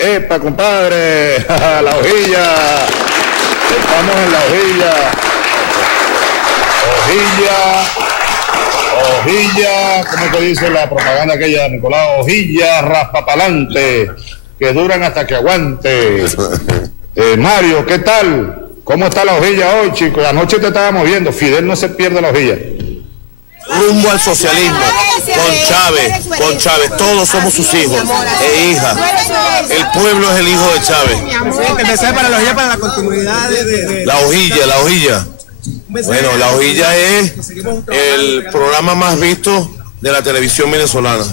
¡Epa, compadre! ¡La hojilla! Estamos en la hojilla. Hojilla, ¿cómo te dice la propaganda aquella, Nicolás? Hojilla raspapalante, que duran hasta que aguante. Mario, ¿qué tal? ¿Cómo está la hojilla hoy, chicos? Anoche te estábamos viendo, Fidel no se pierde la hojilla. Rumbo al socialismo, con Chávez, todos somos sus hijos e hijas. El pueblo es el hijo de Chávez. Mensaje para la hojilla, para la continuidad de... La hojilla. Bueno, La Hojilla es el programa más visto de la televisión venezolana,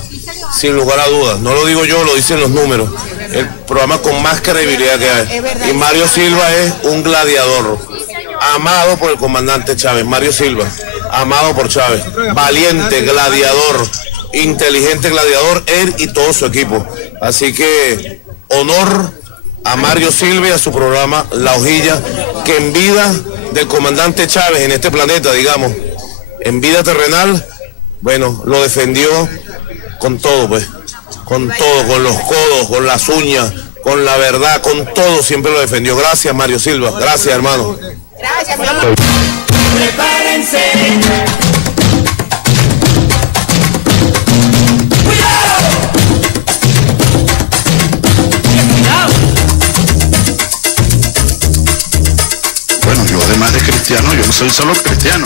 sin lugar a dudas. No lo digo yo, lo dicen los números. El programa con más credibilidad que hay. Y Mario Silva es un gladiador, amado por el comandante Chávez. Mario Silva, amado por Chávez, valiente, gladiador, inteligente gladiador, él y todo su equipo. Así que honor a Mario Silva y a su programa La Hojilla, que en vida del comandante Chávez en este planeta, digamos, en vida terrenal, bueno, lo defendió con todo, pues, con todo, con los codos, con las uñas, con la verdad, con todo, siempre lo defendió. Gracias, Mario Silva, gracias, hermano. Gracias, mi amor. Prepárense. Yo además de cristiano, yo no soy solo cristiano.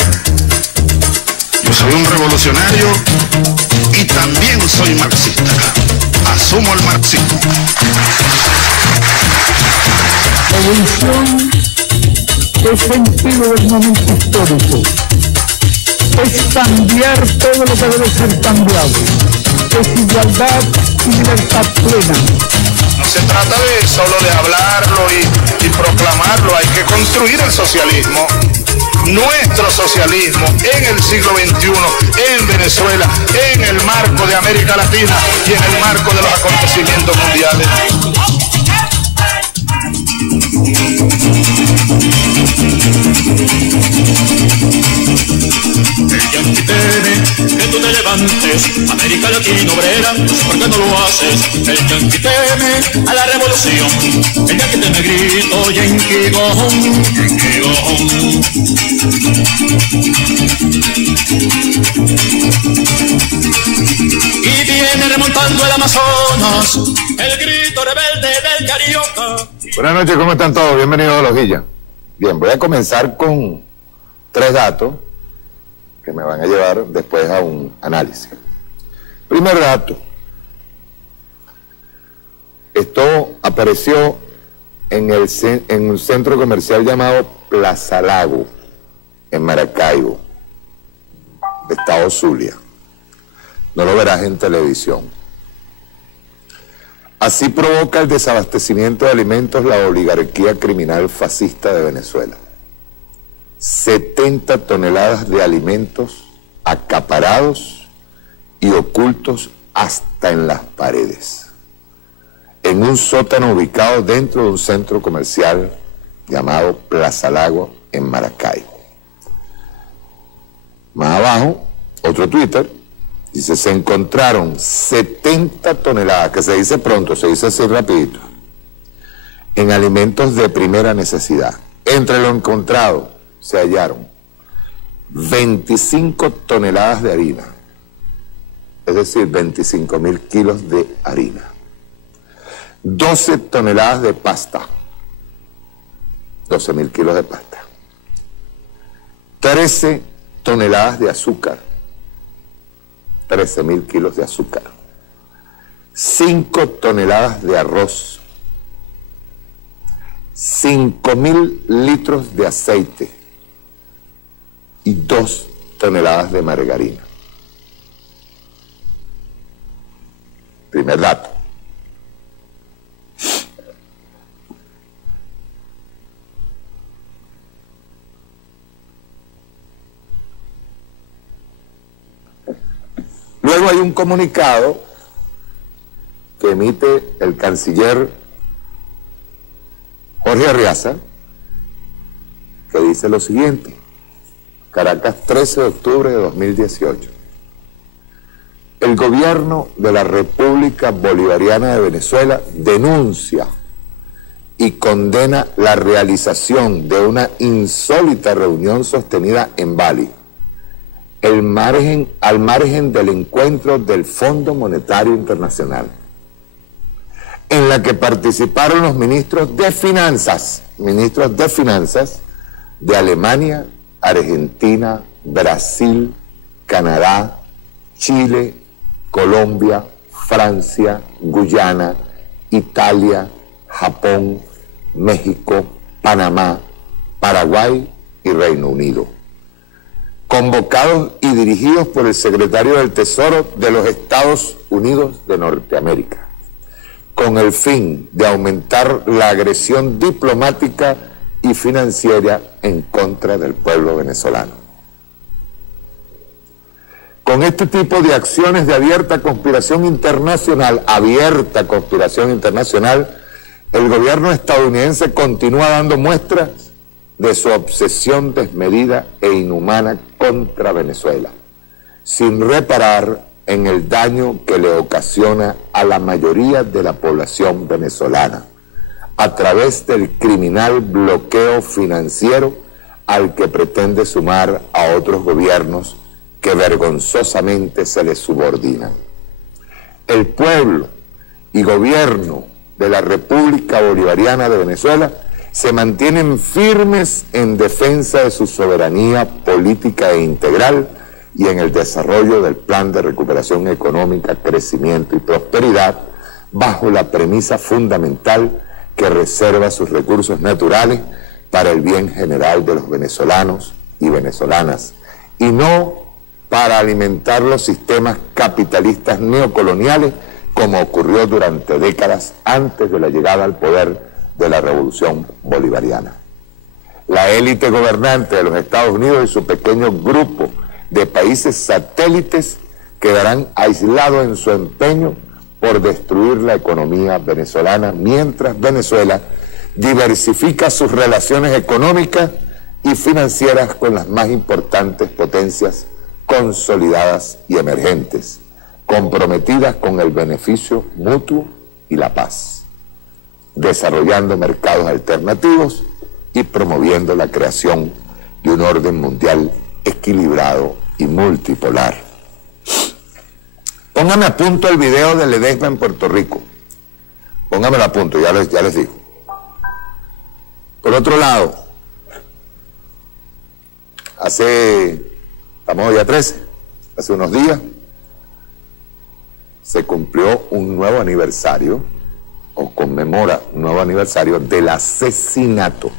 Yo soy un revolucionario y también soy marxista. Asumo el marxismo. Evolución es sentido del momento histórico. Es cambiar todo lo que debe ser cambiado. Es igualdad y libertad plena. No se trata de solo de hablarlo y proclamarlo, hay que construir el socialismo, nuestro socialismo en el siglo XXI, en Venezuela, en el marco de América Latina y en el marco de los acontecimientos mundiales. El yanqui teme que tú te levantes, América Latina obrera, ¿por qué no lo haces? El yanqui teme a la revolución, el yanqui teme grito, yanqui gojón, yanqui gojón. Y viene remontando el Amazonas, el grito rebelde del carioca. Buenas noches, ¿cómo están todos? Bienvenidos a La Hojilla. Bien, voy a comenzar con 3 datos que me van a llevar después a un análisis. Primer dato. Esto apareció en un centro comercial llamado Plaza Lago, en Maracaibo, estado Zulia. No lo verás en televisión. Así provoca el desabastecimiento de alimentos la oligarquía criminal fascista de Venezuela. 70 toneladas de alimentos acaparados y ocultos hasta en las paredes, en un sótano ubicado dentro de un centro comercial llamado Plaza Lago en Maracaibo. Más abajo, otro Twitter, dice, se encontraron 70 toneladas, que se dice pronto, se dice así rapidito, en alimentos de primera necesidad. Entre lo encontrado se hallaron 25 toneladas de harina, es decir, 25.000 kilos de harina, 12 toneladas de pasta, 12.000 kilos de pasta, 13 toneladas de azúcar, 13.000 kilos de azúcar, 5 toneladas de arroz, 5.000 litros de aceite y 2 toneladas de margarina. Primer dato. Luego hay un comunicado que emite el canciller Jorge Arriaza, que dice lo siguiente: Caracas, 13 de octubre de 2018. El gobierno de la República Bolivariana de Venezuela denuncia y condena la realización de una insólita reunión sostenida en Bali, al margen del encuentro del Fondo Monetario Internacional, en la que participaron los ministros de finanzas de Alemania, Argentina, Brasil, Canadá, Chile, Colombia, Francia, Guyana, Italia, Japón, México, Panamá, Paraguay y Reino Unido, convocados y dirigidos por el secretario del Tesoro de los Estados Unidos de Norteamérica, con el fin de aumentar la agresión diplomática y financiera en contra del pueblo venezolano. Con este tipo de acciones de abierta conspiración internacional, el gobierno estadounidense continúa dando muestras de su obsesión desmedida e inhumana contra Venezuela, sin reparar en el daño que le ocasiona a la mayoría de la población venezolana, a través del criminal bloqueo financiero al que pretende sumar a otros gobiernos que vergonzosamente se les subordinan. El pueblo y gobierno de la República Bolivariana de Venezuela se mantienen firmes en defensa de su soberanía política e integral y en el desarrollo del plan de recuperación económica, crecimiento y prosperidad, bajo la premisa fundamental que reserva sus recursos naturales para el bien general de los venezolanos y venezolanas, y no para alimentar los sistemas capitalistas neocoloniales, como ocurrió durante décadas antes de la llegada al poder de la Revolución Bolivariana. La élite gobernante de los Estados Unidos y su pequeño grupo de países satélites quedarán aislados en su empeño por destruir la economía venezolana, mientras Venezuela diversifica sus relaciones económicas y financieras con las más importantes potencias consolidadas y emergentes, comprometidas con el beneficio mutuo y la paz, desarrollando mercados alternativos y promoviendo la creación de un orden mundial equilibrado y multipolar. Póngame a punto el video de Ledesma en Puerto Rico. Póngamelo a punto, ya les digo. Por otro lado, estamos hoy a 13, hace unos días, se cumplió un nuevo aniversario, o conmemora un nuevo aniversario del asesinato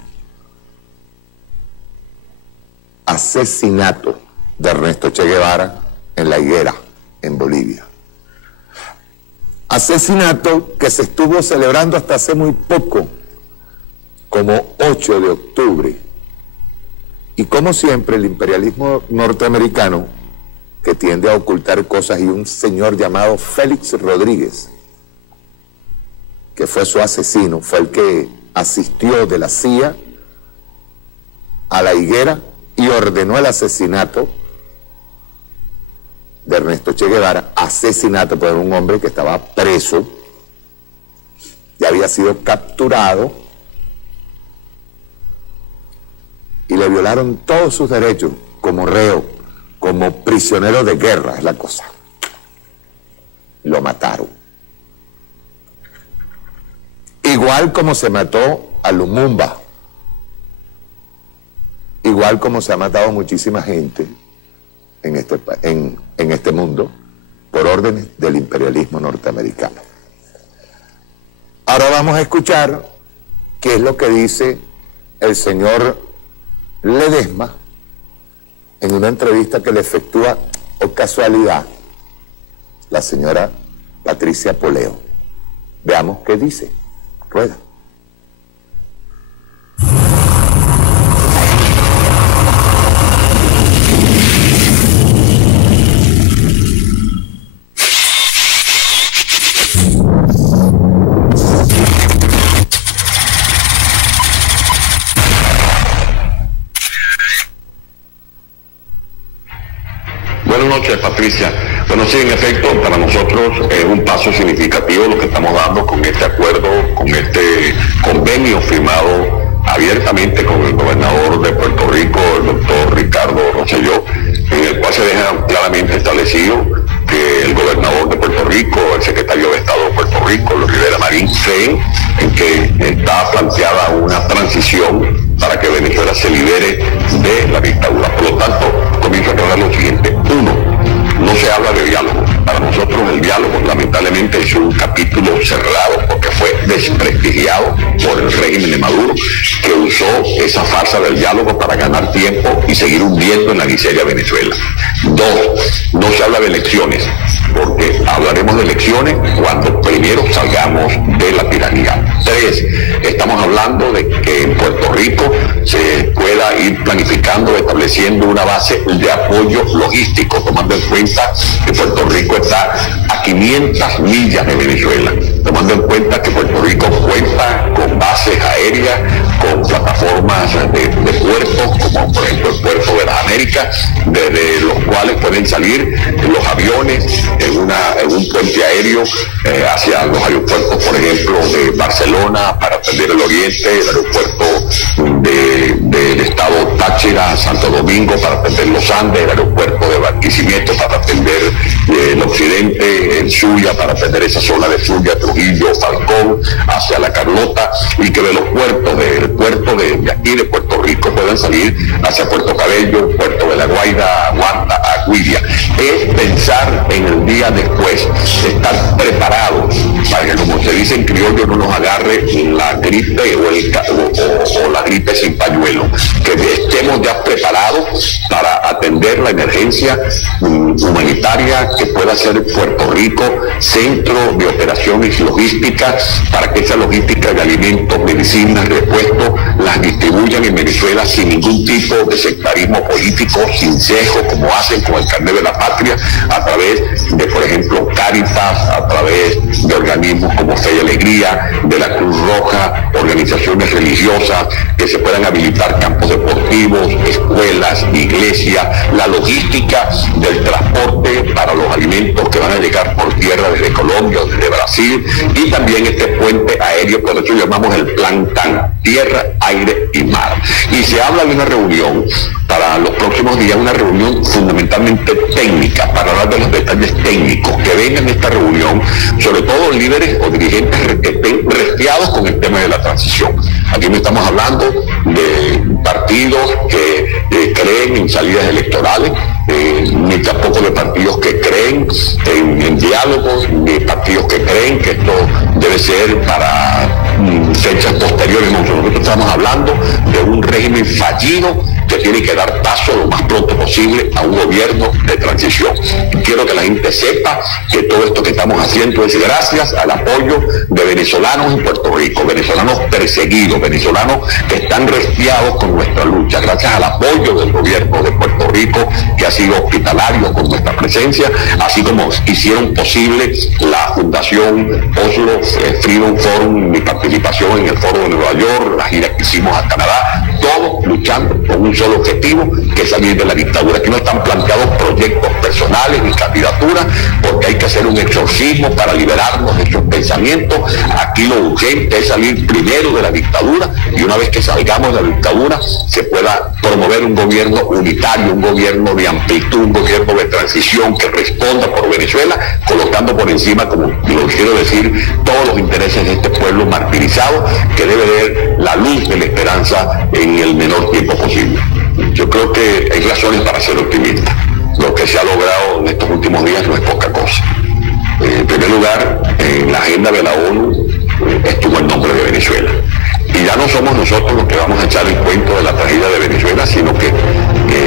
de Ernesto Che Guevara en La Higuera, en Bolivia. Asesinato que se estuvo celebrando hasta hace muy poco, como 8 de octubre. Y como siempre, el imperialismo norteamericano, que tiende a ocultar cosas, y un señor llamado Félix Rodríguez, que fue su asesino, fue el que asistió de la CIA a La Higuera y ordenó el asesinato de Ernesto Che Guevara, asesinato por un hombre que estaba preso, ya había sido capturado, y le violaron todos sus derechos como reo, como prisionero de guerra, es la cosa. Lo mataron. Igual como se mató a Lumumba, igual como se ha matado muchísima gente en este mundo por órdenes del imperialismo norteamericano. Ahora vamos a escuchar qué es lo que dice el señor Ledesma en una entrevista que le efectúa, o casualidad, la señora Patricia Poleo. Veamos qué dice. Rueda. Buenas noches, Patricia. Bueno, sí, en efecto, para nosotros es un paso significativo lo que estamos dando con este acuerdo, con este convenio firmado abiertamente con el gobernador de Puerto Rico, el doctor Ricardo Rosselló, en el cual se deja claramente establecido que el gobernador de Puerto Rico, el secretario de Estado de Puerto Rico, Luis Rivera Marín, creen en que está planteada una transición para que Venezuela se libere de la dictadura. Por lo tanto, comienzo a aclarar lo siguiente. Uno, no se habla de diálogo. Para nosotros el diálogo lamentablemente es un capítulo cerrado porque fue desprestigiado por el régimen de Maduro, que usó esa farsa del diálogo para ganar tiempo y seguir hundiendo en la miseria Venezuela. Dos, no se habla de elecciones, porque hablaremos de elecciones cuando primero salgamos de la tiranía. Tres, estamos hablando de que en Puerto Rico se pueda ir planificando, estableciendo una base de apoyo logístico, tomando en cuenta que Puerto Rico está a 500 millas de Venezuela, tomando en cuenta que Puerto Rico cuenta con bases aéreas, con plataformas de puertos, como por ejemplo el Puerto de las Américas, desde los cuales pueden salir los aviones en un puente aéreo hacia los aeropuertos, por ejemplo, de Barcelona para atender el oriente, el aeropuerto del estado Táchira, Santo Domingo para atender los Andes, el aeropuerto de Barquisimeto para atender el occidente, el Zulia para atender esa zona de Zulia, Trujillo, Falcón, hacia la Carlota, y que de los puertos, del puerto de aquí de Puerto Rico puedan salir hacia Puerto Cabello, Puerto de la Guaira, Aguanta, Aguilia. Es pensar en el día después, estar preparados para que, como se dice en criollo, no nos agarre la gripe o la gripe sin pañuelo, que estemos ya preparados para atender la emergencia humanitaria que pueda ser Puerto Rico centro de operaciones logísticas, para que esa logística de alimentos, medicinas, repuestos las distribuyan en Venezuela sin ningún tipo de sectarismo político, sin sesgo, como hacen con el carnet de la patria, a través de, por ejemplo, Cáritas, a través de organismos como Fe y Alegría, de la Cruz Roja, organizaciones religiosas, que se puedan habilitar campos deportivos, escuelas, iglesias, la logística del transporte para los alimentos que van a llegar por tierra desde Colombia, desde Brasil, y también este puente aéreo, por eso llamamos el Plan TAN, tierra, aire y mar. Y se habla de una reunión para los próximos días, una reunión fundamentalmente técnica, para hablar de los detalles técnicos, que vengan en esta reunión, sobre todo líderes o dirigentes que estén resfriados con el tema de la transición. Aquí no estamos hablando de partidos que creen en salidas electorales, ni tampoco de partidos que creen en diálogos, ni partidos que creen que esto debe ser para fechas posteriores. Nosotros estamos hablando de un régimen fallido que tiene que dar paso lo más pronto posible a un gobierno de transición. Quiero que la gente sepa que todo esto que estamos haciendo es gracias al apoyo de venezolanos en Puerto Rico, venezolanos perseguidos, venezolanos que están resfriados con nuestra lucha, gracias al apoyo del gobierno de Puerto Rico, que ha sido hospitalario con nuestra presencia, así como hicieron posible la Fundación Oslo Freedom Forum, mi participación en el Foro de Nueva York, la gira que hicimos a Canadá, todos luchando con un solo objetivo, que es salir de la dictadura. Aquí no están planteados proyectos personales ni candidaturas, porque hay que hacer un exorcismo para liberarnos de esos pensamientos. Aquí lo urgente es salir primero de la dictadura, y una vez que salgamos de la dictadura se pueda promover un gobierno unitario, un gobierno de amplitud, un gobierno de transición que responda por Venezuela, colocando por encima, como lo quiero decir, todos los intereses de este pueblo martirizado, que debe ver la luz de la esperanza en el menor tiempo posible. Yo creo que hay razones para ser optimista. Lo que se ha logrado en estos últimos días no es poca cosa. En primer lugar, en la agenda de la ONU estuvo el nombre de Venezuela. Y ya no somos nosotros los que vamos a echar el cuento de la tragedia de Venezuela, sino que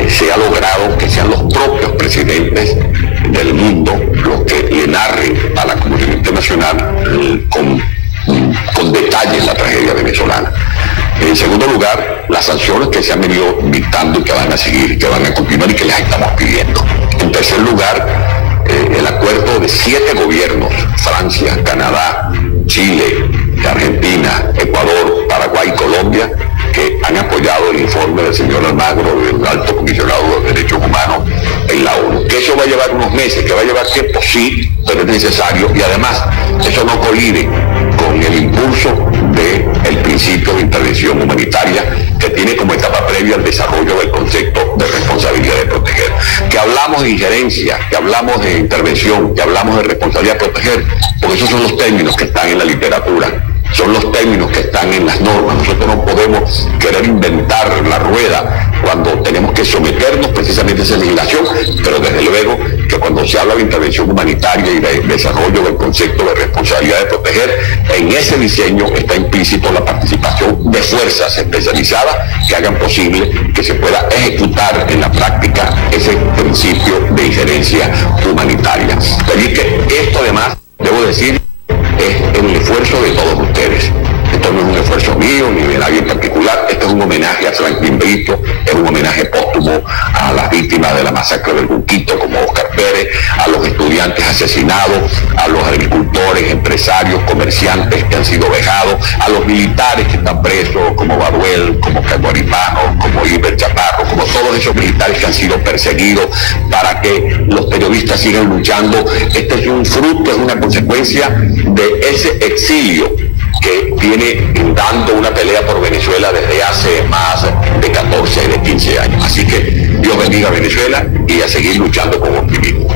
se ha logrado que sean los propios presidentes del mundo los que le narren a la comunidad internacional con detalle la tragedia venezolana. En segundo lugar, las sanciones que se han venido dictando y que van a seguir, que van a continuar y que les estamos pidiendo. En tercer lugar, el acuerdo de 7 gobiernos, Francia, Canadá, Chile, Argentina, Ecuador, Paraguay y Colombia, que han apoyado apoyado el informe del señor Almagro, del alto comisionado de derechos humanos en la ONU. Que eso va a llevar unos meses, que va a llevar tiempo, sí, pero es necesario, y además eso no colide con el impulso del principio de intervención humanitaria, que tiene como etapa previa el desarrollo del concepto de responsabilidad de proteger. Que hablamos de injerencia, que hablamos de intervención, que hablamos de responsabilidad de proteger, porque esos son los términos que están en la literatura, son los términos que están en las normas. Nosotros no podemos querer inventar la rueda cuando tenemos que someternos precisamente a esa legislación, pero desde luego que cuando se habla de intervención humanitaria y de desarrollo del concepto de responsabilidad de proteger, en ese diseño está implícito la participación de fuerzas especializadas que hagan posible que se pueda ejecutar en la práctica ese principio de injerencia humanitaria. Así que esto además, debo decir, es el esfuerzo de todos ustedes. Esto no es un esfuerzo mío ni de nadie en particular. Esto es un homenaje a Franklin Brito, es un homenaje póstumo a las víctimas de la masacre del Junquito, como Oscar Pérez, a los estudiantes asesinados, a los agricultores, empresarios, comerciantes que han sido vejados, a los militares que están presos, como Baruel, como Caguaripano, como Iber Chaparro, como todos esos militares que han sido perseguidos para que los periodistas sigan luchando. Este es un fruto, es una consecuencia de ese exilio que viene dando una pelea por Venezuela desde hace más de 14, de 15 años. Así que Dios bendiga a Venezuela y a seguir luchando con optimismo.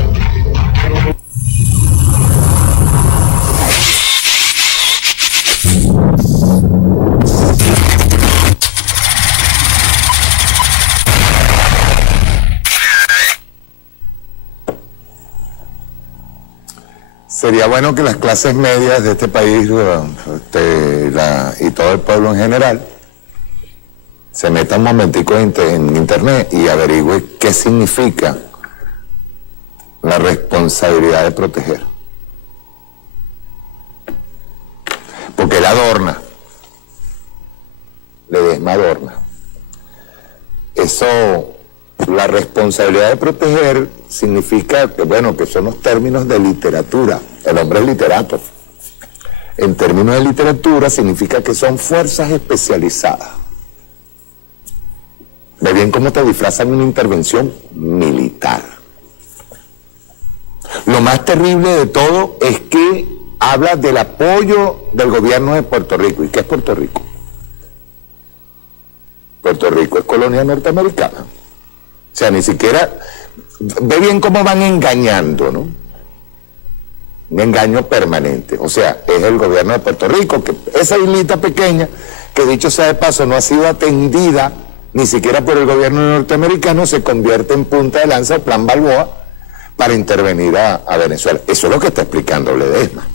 Sería bueno que las clases medias de este país y todo el pueblo en general se meta un momentico en internet y averigüe qué significa la responsabilidad de proteger. Porque él adorna, Ledesma adorna. Eso, la responsabilidad de proteger significa que, bueno, que son los términos de literatura. El hombre es literato. En términos de literatura significa que son fuerzas especializadas. Ve bien cómo te disfrazan una intervención militar. Lo más terrible de todo es que habla del apoyo del gobierno de Puerto Rico. ¿Y qué es Puerto Rico? Puerto Rico es colonia norteamericana. O sea, ni siquiera... Ve bien cómo van engañando, ¿no? Un engaño permanente. O sea, es el gobierno de Puerto Rico, que esa islita pequeña, que dicho sea de paso, no ha sido atendida ni siquiera por el gobierno norteamericano, se convierte en punta de lanza el Plan Balboa para intervenir a Venezuela. Eso es lo que está explicando Ledesma.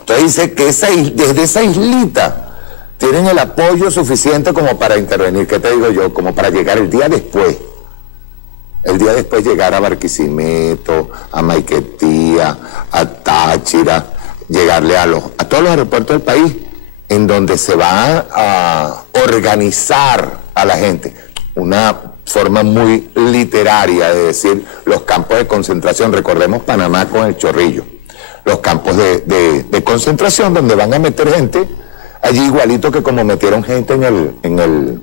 Entonces dice que desde esa islita tienen el apoyo suficiente como para intervenir. ¿Qué te digo yo? Como para llegar el día después. El día después llegar a Barquisimeto, a Maiquetía, a Táchira, llegarle a todos los aeropuertos del país, en donde se va a organizar a la gente. Una forma muy literaria de decir los campos de concentración. Recordemos Panamá con el Chorrillo. Los campos de concentración donde van a meter gente allí igualito que como metieron gente en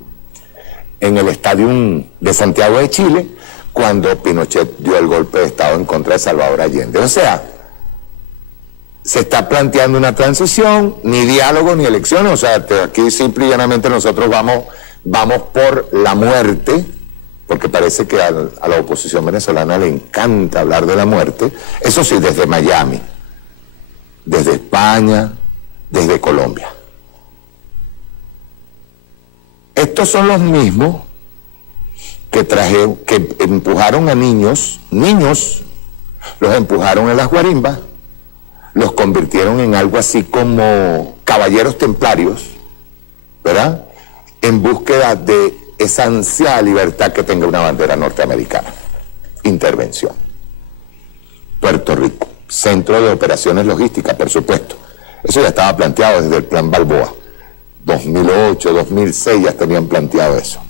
el estadio de Santiago de Chile, cuando Pinochet dio el golpe de Estado en contra de Salvador Allende. O sea, se está planteando una transición, ni diálogo ni elecciones. O sea, aquí simple y llanamente nosotros vamos por la muerte, porque parece que a la oposición venezolana le encanta hablar de la muerte. Eso sí, desde Miami, desde España, desde Colombia. Estos son los mismos que empujaron a niños, los empujaron en las guarimbas, los convirtieron en algo así como caballeros templarios, ¿verdad? En búsqueda de esa ansiada libertad que tenga una bandera norteamericana. Intervención. Puerto Rico, centro de operaciones logísticas, por supuesto. Eso ya estaba planteado desde el Plan Balboa. 2008, 2006 ya tenían planteado eso.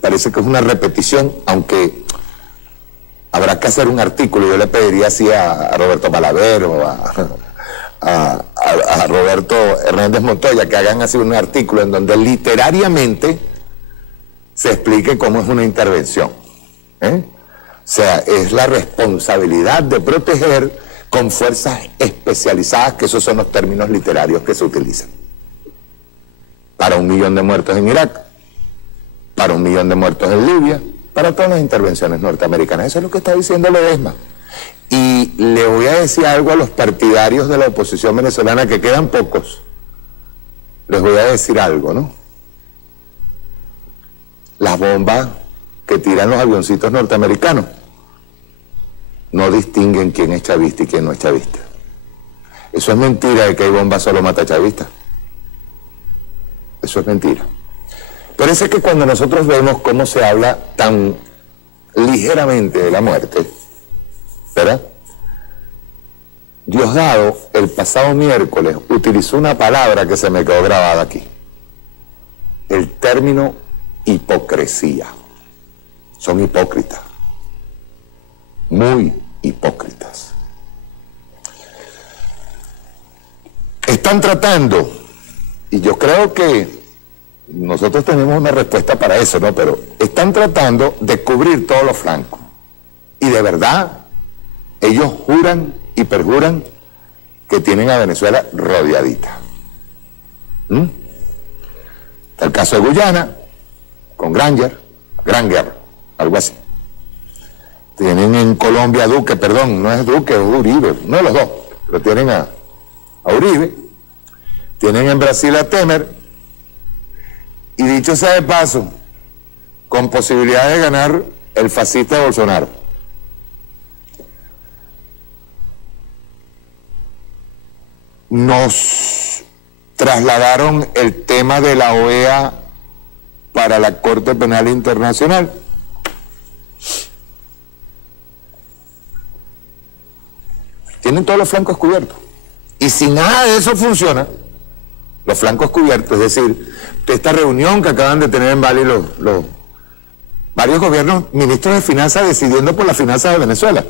Parece que es una repetición, aunque habrá que hacer un artículo. Yo le pediría así a Roberto Malaver o a a Roberto Hernández Montoya que hagan así un artículo en donde literariamente se explique cómo es una intervención. O sea, es la responsabilidad de proteger con fuerzas especializadas, que esos son los términos literarios que se utilizan. Para 1 millón de muertos en Irak, para 1 millón de muertos en Libia, para todas las intervenciones norteamericanas. Eso es lo que está diciendo Ledesma. Y le voy a decir algo a los partidarios de la oposición venezolana, que quedan pocos. Les voy a decir algo, ¿no? Las bombas que tiran los avioncitos norteamericanos no distinguen quién es chavista y quién no es chavista. Eso es mentira de que hay bombas solo mata chavistas. Eso es mentira. Por eso es que cuando nosotros vemos cómo se habla tan ligeramente de la muerte, ¿verdad? Diosdado el pasado miércoles utilizó una palabra que se me quedó grabada aquí. El término hipocresía. Son hipócritas. Muy hipócritas. Están tratando, y yo creo que nosotros tenemos una respuesta para eso, ¿no? Pero están tratando de cubrir todos los flancos. Y de verdad, ellos juran y perjuran que tienen a Venezuela rodeadita. Está el caso de Guyana, con Granger, algo así. Tienen en Colombia a Duque, perdón, no es Duque, es Uribe, no de los dos, pero tienen a Uribe. Tienen en Brasil a Temer. Y dicho sea de paso, con posibilidad de ganar el fascista Bolsonaro. Nos trasladaron el tema de la OEA para la Corte Penal Internacional. Tienen todos los flancos cubiertos. Y si nada de eso funciona, los flancos cubiertos, es decir, de esta reunión que acaban de tener en Bali los varios gobiernos, ministros de finanzas decidiendo por las finanzas de Venezuela.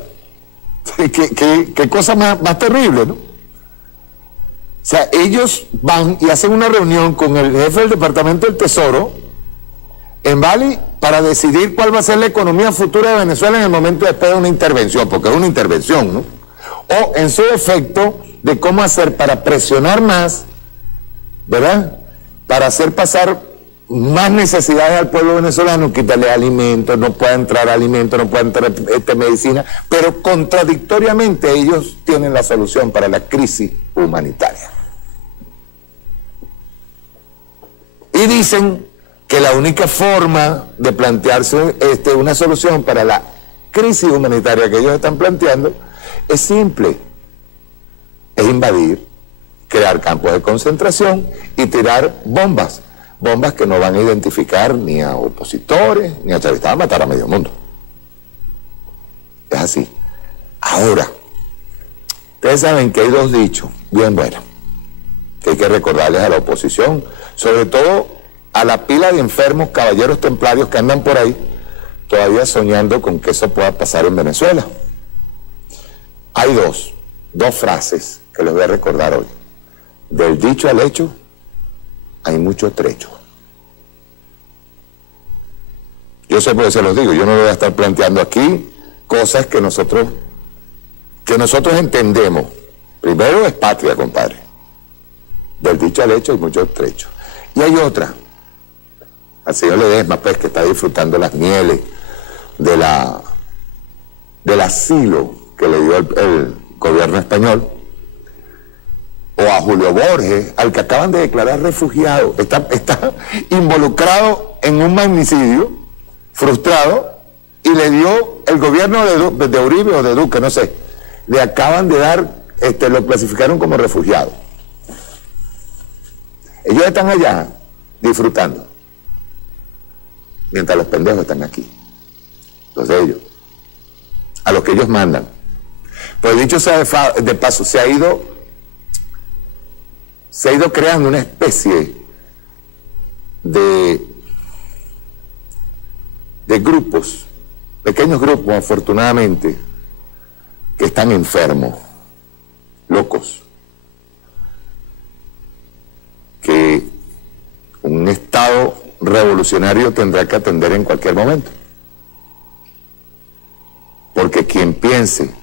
¿Qué cosa más terrible, ¿no? O sea, ellos van y hacen una reunión con el jefe del Departamento del Tesoro en Bali para decidir cuál va a ser la economía futura de Venezuela en el momento después de una intervención, porque es una intervención, ¿no? O en su efecto, de cómo hacer para presionar más, ¿verdad? Para hacer pasar más necesidades al pueblo venezolano, quitarle alimentos, no puede entrar alimentos, no puede entrar medicina, pero contradictoriamente ellos tienen la solución para la crisis humanitaria. Y dicen que la única forma de plantearse una solución para la crisis humanitaria que ellos están planteando es simple, es invadir, crear campos de concentración y tirar bombas que no van a identificar ni a opositores, ni a chavistas, van a matar a medio mundo. Es así. Ahora, ustedes saben que hay dos dichos bien buenos que hay que recordarles a la oposición, sobre todo a la pila de enfermos caballeros templarios que andan por ahí todavía soñando con que eso pueda pasar en Venezuela. Hay dos frases que les voy a recordar hoy. Del dicho al hecho hay mucho trecho. Yo sé por qué se los digo, yo no voy a estar planteando aquí cosas que nosotros entendemos. Primero es patria, compadre. Del dicho al hecho hay mucho trecho. Y hay otra, al señor Ledesma, pues, que está disfrutando las mieles del asilo que le dio el gobierno español, o a Julio Borges, al que acaban de declarar refugiado, está involucrado en un magnicidio, frustrado, y le dio el gobierno de Uribe o de Duque, no sé, le acaban de dar, lo clasificaron como refugiado. Ellos están allá disfrutando, mientras los pendejos están aquí, los de ellos, a los que ellos mandan. Pues dicho sea de paso, se ha ido creando una especie de grupos, pequeños grupos, afortunadamente, que están enfermos, locos, Estado revolucionario tendrá que atender en cualquier momento. Porque quien piense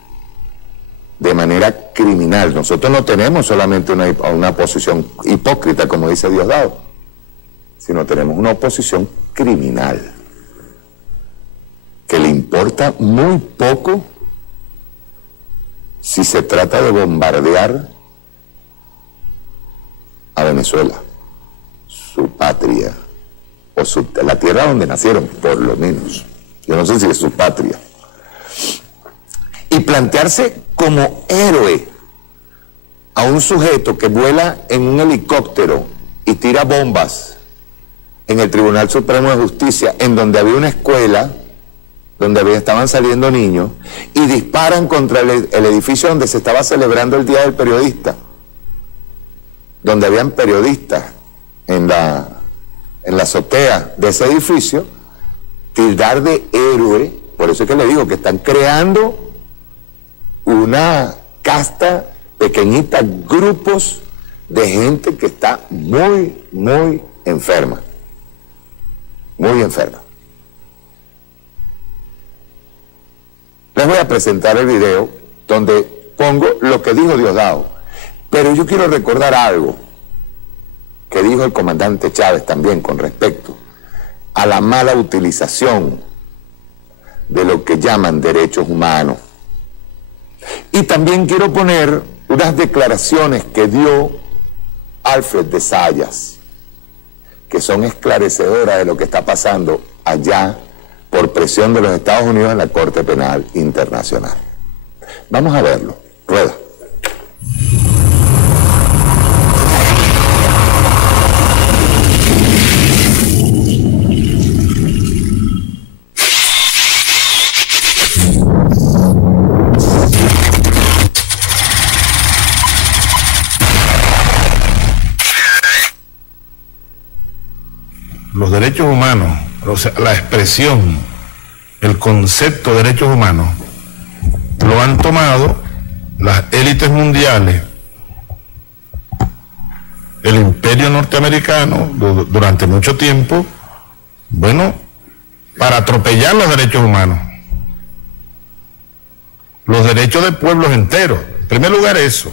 de manera criminal, nosotros no tenemos solamente una oposición hipócrita, como dice Diosdado, sino tenemos una oposición criminal, que le importa muy poco si se trata de bombardear a Venezuela, su patria, o la tierra donde nacieron, por lo menos. Yo no sé si es su patria. Y plantearse como héroe a un sujeto que vuela en un helicóptero y tira bombas en el Tribunal Supremo de Justicia, en donde había una escuela, donde estaban saliendo niños, y disparan contra el edificio donde se estaba celebrando el Día del Periodista, donde habían periodistas en la azotea de ese edificio, tildar de héroe. Por eso es que le digo que están creando una casta pequeñita, grupos de gente que está muy, muy enferma. Muy enferma. Les voy a presentar el video donde pongo lo que dijo Diosdado. Pero yo quiero recordar algo que dijo el comandante Chávez también con respecto a la mala utilización de lo que llaman derechos humanos. Y también quiero poner unas declaraciones que dio Alfred de Zayas, que son esclarecedoras de lo que está pasando allá por presión de los Estados Unidos en la Corte Penal Internacional. Vamos a verlo. Rueda. Los derechos humanos, o sea, la expresión, el concepto de derechos humanos, lo han tomado las élites mundiales, el imperio norteamericano durante mucho tiempo, bueno, para atropellar los derechos humanos, los derechos de pueblos enteros. En primer lugar eso,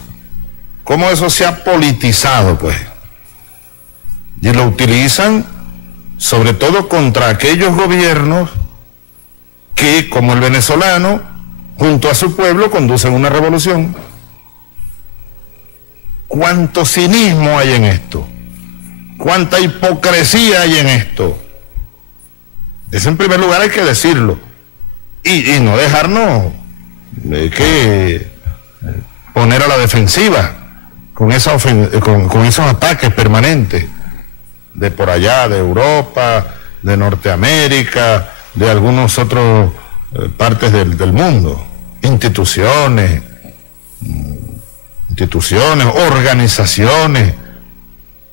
cómo eso se ha politizado, pues, y lo utilizan sobre todo contra aquellos gobiernos que, como el venezolano, junto a su pueblo conducen una revolución. ¿Cuánto cinismo hay en esto? ¿Cuánta hipocresía hay en esto? Eso en primer lugar hay que decirlo. Y no dejarnos que poner a la defensiva con esos ataques permanentes de por allá, de Europa, de Norteamérica, de algunos otros partes del mundo, instituciones, organizaciones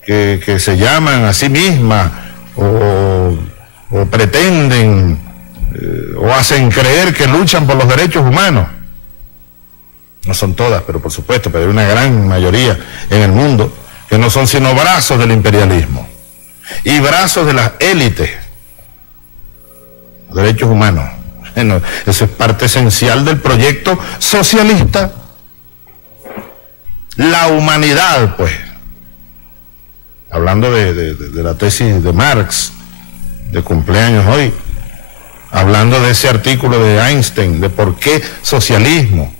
que se llaman a sí mismas o pretenden o hacen creer que luchan por los derechos humanos. No son todas, pero por supuesto, pero hay una gran mayoría en el mundo que no son sino brazos del imperialismo y brazos de las élites. Derechos humanos. Bueno, eso es parte esencial del proyecto socialista. La humanidad, pues. Hablando de la tesis de Marx, de cumpleaños hoy, hablando de ese artículo de Einstein, de por qué socialismo.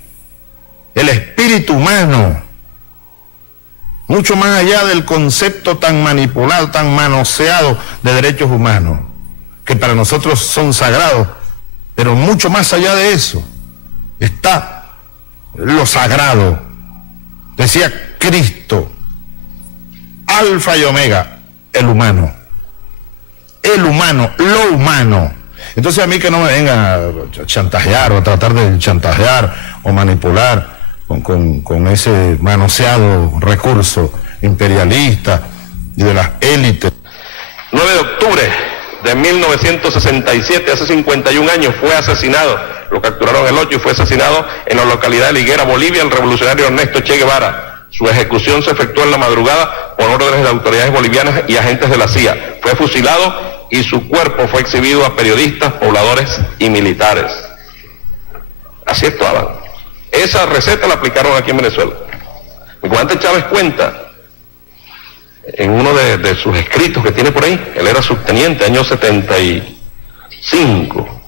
El espíritu humano, mucho más allá del concepto tan manipulado, tan manoseado de derechos humanos, que para nosotros son sagrados, pero mucho más allá de eso está lo sagrado. Decía Cristo, alfa y omega, el humano, lo humano. Entonces a mí que no me vengan a chantajear o a tratar de chantajear o manipular con ese manoseado recurso imperialista y de las élites. 9 de octubre de 1967, hace 51 años, fue asesinado, lo capturaron el 8 y fue asesinado en la localidad de Higuera, Bolivia, el revolucionario Ernesto Che Guevara. Su ejecución se efectuó en la madrugada por órdenes de autoridades bolivianas y agentes de la CIA. Fue fusilado y su cuerpo fue exhibido a periodistas, pobladores y militares. Así actuaban. Esa receta la aplicaron aquí en Venezuela. El comandante Chávez cuenta en uno de sus escritos que tiene por ahí, él era subteniente, año 75,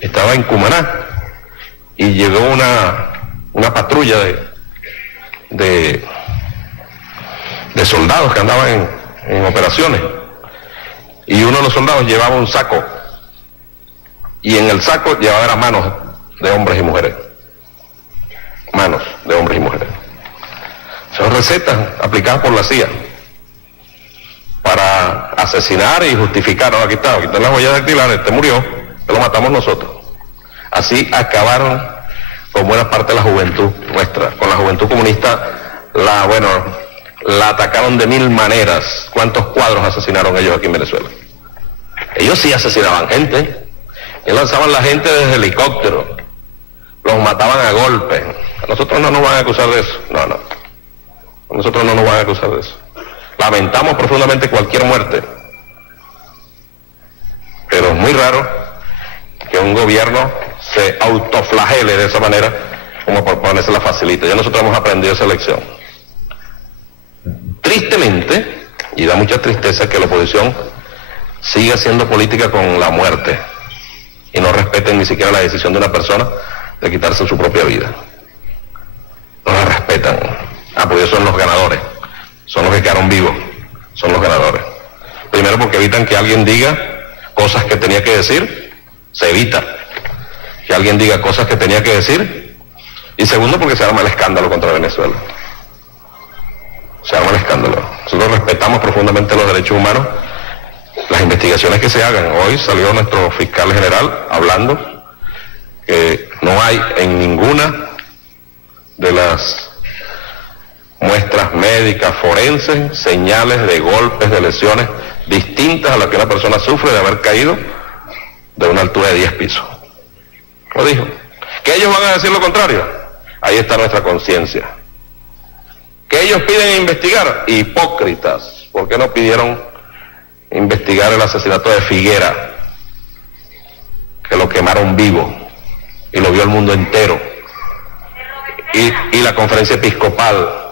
estaba en Cumaná y llegó una patrulla de soldados que andaban en operaciones, y uno de los soldados llevaba un saco, y en el saco llevaba manos de hombres y mujeres. Manos de hombres y mujeres. Son recetas aplicadas por la CIA para asesinar y justificar. Aquí está las huellas dactilares, este murió, lo matamos nosotros. Así acabaron con buena parte de la juventud nuestra. Con la juventud comunista la atacaron de 1000 maneras. ¿Cuántos cuadros asesinaron ellos aquí en Venezuela? Ellos sí asesinaban gente. Ellos lanzaban la gente desde helicóptero, los mataban a golpes. A nosotros no nos van a acusar de eso. No. A nosotros no nos van a acusar de eso. Lamentamos profundamente cualquier muerte, pero es muy raro que un gobierno se autoflagele de esa manera, como por ponerse la facilita. Ya nosotros hemos aprendido esa lección. Tristemente, y da mucha tristeza, que la oposición siga haciendo política con la muerte y no respeten ni siquiera la decisión de una persona de quitarse su propia vida. No la respetan. Pues ellos son los ganadores, son los que quedaron vivos, son los ganadores. Primero porque evitan que alguien diga cosas que tenía que decir, se evita que alguien diga cosas que tenía que decir, y segundo porque se arma el escándalo contra Venezuela. Se arma el escándalo. Nosotros respetamos profundamente los derechos humanos, las investigaciones que se hagan. Hoy salió nuestro fiscal general hablando que no hay en ninguna de las muestras médicas, forenses, señales de golpes, de lesiones distintas a las que una persona sufre de haber caído de una altura de 10 pisos. Lo dijo. ¿Que ellos van a decir lo contrario? Ahí está nuestra conciencia. ¿Que ellos piden investigar? Hipócritas. ¿Por qué no pidieron investigar el asesinato de Figuera? Que lo quemaron vivo y lo vio el mundo entero. Y la conferencia episcopal.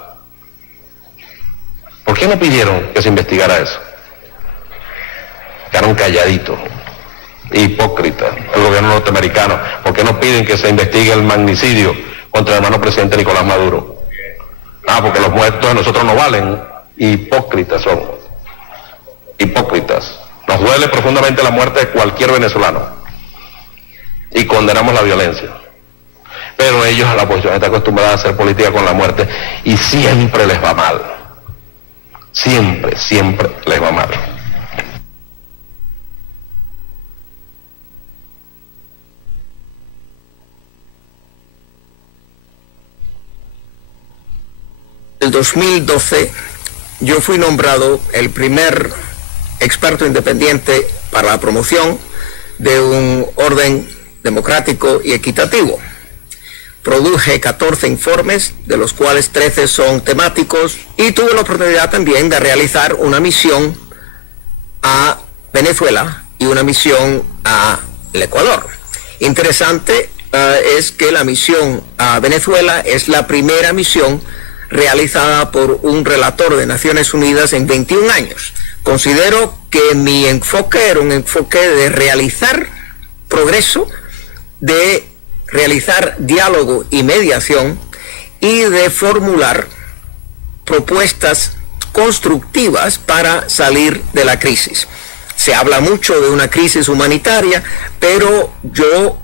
¿Por qué no pidieron que se investigara eso? Quedaron calladitos, hipócritas, el gobierno norteamericano. ¿Por qué no piden que se investigue el magnicidio contra el hermano presidente Nicolás Maduro? Porque los muertos de nosotros no valen. Hipócritas son. Hipócritas. Nos duele profundamente la muerte de cualquier venezolano y condenamos la violencia. Pero ellos, a la oposición, están acostumbrados a hacer política con la muerte y siempre les va mal. Siempre les va mal. En el 2012 yo fui nombrado el primer experto independiente para la promoción de un orden democrático y equitativo. Produje 14 informes, de los cuales 13 son temáticos, y tuve la oportunidad también de realizar una misión a Venezuela y una misión a el Ecuador. Interesante es que la misión a Venezuela es la primera misión realizada por un relator de Naciones Unidas en 21 años. Considero que mi enfoque era un enfoque de realizar progreso, de realizar diálogo y mediación y de formular propuestas constructivas para salir de la crisis. Se habla mucho de una crisis humanitaria, pero yo,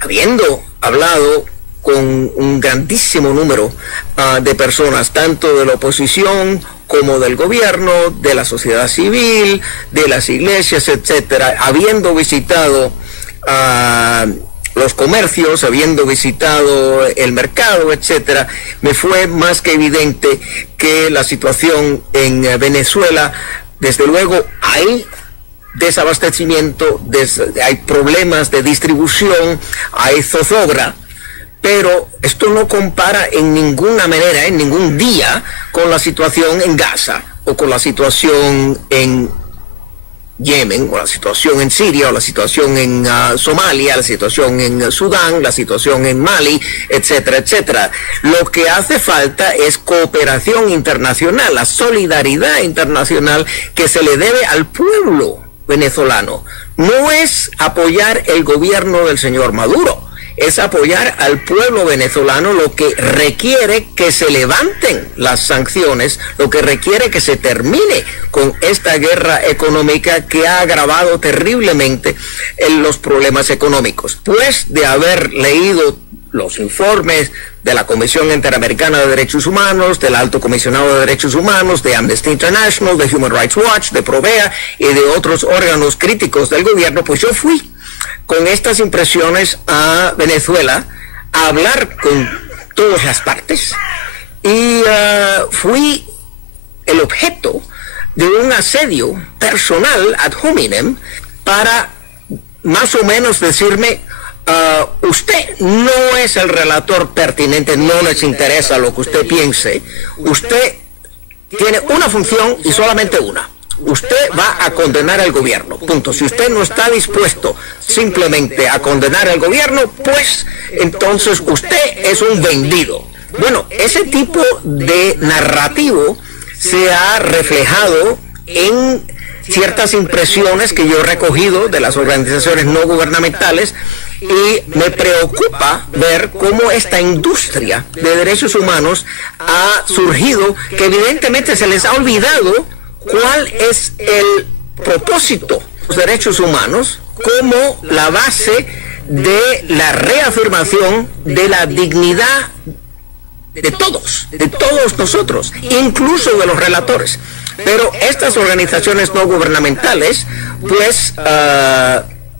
habiendo hablado con un grandísimo número de personas, tanto de la oposición como del gobierno, de la sociedad civil, de las iglesias, etcétera, habiendo visitado los comercios, habiendo visitado el mercado, etcétera, me fue más que evidente que la situación en Venezuela, desde luego, hay desabastecimiento, hay problemas de distribución, hay zozobra, pero esto no compara en ninguna manera, en ningún día, con la situación en Gaza o con la situación en Yemen, o la situación en Siria, o la situación en Somalia, la situación en Sudán, la situación en Mali, etcétera, etcétera. Lo que hace falta es cooperación internacional, la solidaridad internacional que se le debe al pueblo venezolano. No es apoyar el gobierno del señor Maduro, es apoyar al pueblo venezolano, lo que requiere que se levanten las sanciones, lo que requiere que se termine con esta guerra económica que ha agravado terriblemente los problemas económicos. Después de haber leído los informes de la Comisión Interamericana de Derechos Humanos, del Alto Comisionado de Derechos Humanos, de Amnesty International, de Human Rights Watch, de Provea y de otros órganos críticos del gobierno, pues yo fui con estas impresiones a Venezuela a hablar con todas las partes y fui el objeto de un asedio personal ad hominem para más o menos decirme: usted no es el relator pertinente, no les interesa lo que usted piense, usted tiene una función y solamente una. Usted va a condenar al gobierno, punto. Si usted no está dispuesto simplemente a condenar al gobierno, pues entonces usted es un vendido. Bueno, ese tipo de narrativo se ha reflejado en ciertas impresiones que yo he recogido de las organizaciones no gubernamentales, y me preocupa ver cómo esta industria de derechos humanos ha surgido, que evidentemente se les ha olvidado cuál es el propósito de los derechos humanos como la base de la reafirmación de la dignidad de todos nosotros, incluso de los relatores. Pero estas organizaciones no gubernamentales, pues,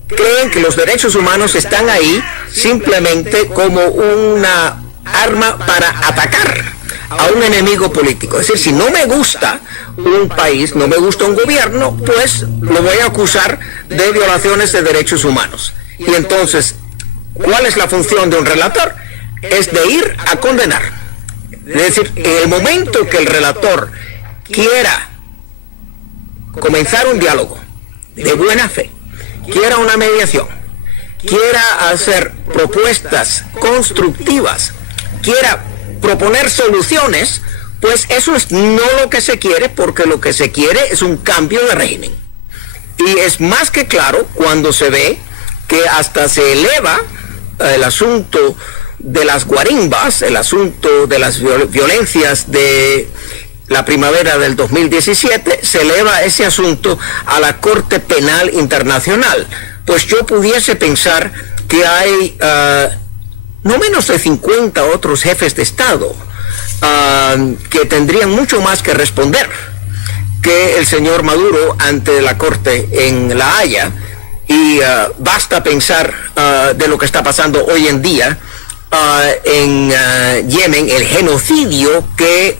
creen que los derechos humanos están ahí simplemente como una arma para atacar a un enemigo político. Es decir, si no me gusta un país, no me gusta un gobierno, pues lo voy a acusar de violaciones de derechos humanos. Y entonces, ¿cuál es la función de un relator? Es de ir a condenar. Es decir, en el momento que el relator quiera comenzar un diálogo de buena fe, quiera una mediación, quiera hacer propuestas constructivas, quiera proponer soluciones, pues eso es no lo que se quiere, porque lo que se quiere es un cambio de régimen. Y es más que claro cuando se ve que hasta se eleva el asunto de las guarimbas, el asunto de las violencias de la primavera del 2017, se eleva ese asunto a la Corte Penal Internacional. Pues yo pudiese pensar que hay no menos de 50 otros jefes de Estado que tendrían mucho más que responder que el señor Maduro ante la Corte en La Haya. Y basta pensar de lo que está pasando hoy en día en Yemen, el genocidio que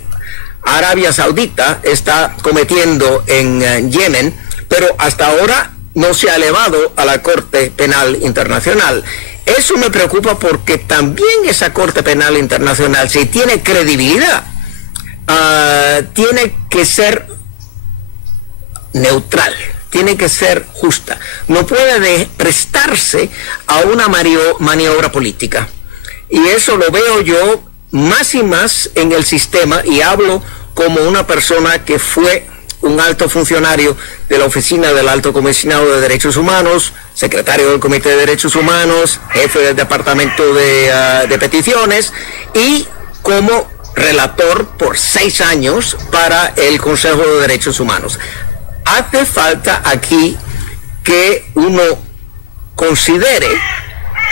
Arabia Saudita está cometiendo en Yemen, pero hasta ahora no se ha elevado a la Corte Penal Internacional. Eso me preocupa porque también esa Corte Penal Internacional, si tiene credibilidad, tiene que ser neutral, tiene que ser justa. No puede prestarse a una maniobra política. Y eso lo veo yo más y más en el sistema, y hablo como una persona que fue un alto funcionario de la Oficina del Alto Comisionado de Derechos Humanos, secretario del Comité de Derechos Humanos, jefe del Departamento de Peticiones, y como relator por 6 años para el Consejo de Derechos Humanos. Hace falta aquí que uno considere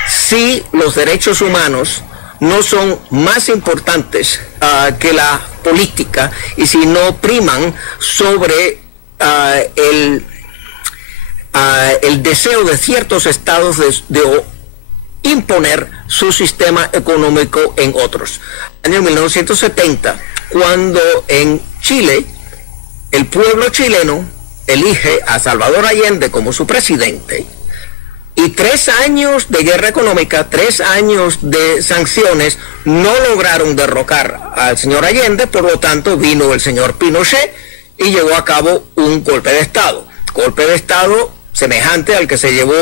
si los derechos humanos no son más importantes que la política, y si no priman sobre el deseo de ciertos estados de imponer su sistema económico en otros. En el año 1970, cuando en Chile el pueblo chileno elige a Salvador Allende como su presidente, Y 3 años de guerra económica, 3 años de sanciones no lograron derrocar al señor Allende, por lo tanto vino el señor Pinochet y llevó a cabo un golpe de Estado. Golpe de Estado semejante al que se llevó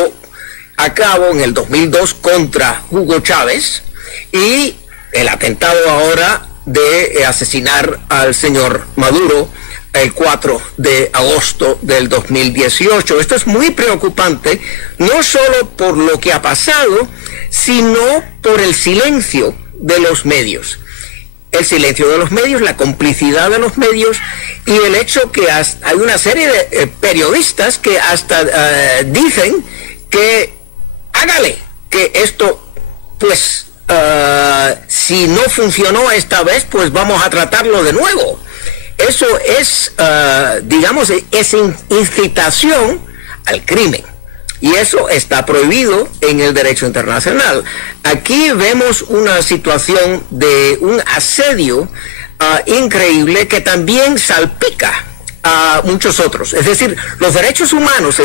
a cabo en el 2002 contra Hugo Chávez y el atentado ahora de asesinar al señor Maduro el 4 de agosto del 2018. Esto es muy preocupante, no solo por lo que ha pasado, sino por el silencio de los medios. El silencio de los medios, la complicidad de los medios y el hecho que hay una serie de periodistas que hasta dicen que hágale, que esto, pues, si no funcionó esta vez, pues vamos a tratarlo de nuevo. Eso es, digamos, es incitación al crimen. Y eso está prohibido en el derecho internacional. Aquí vemos una situación de un asedio increíble que también salpica a muchos otros. Es decir, los derechos humanos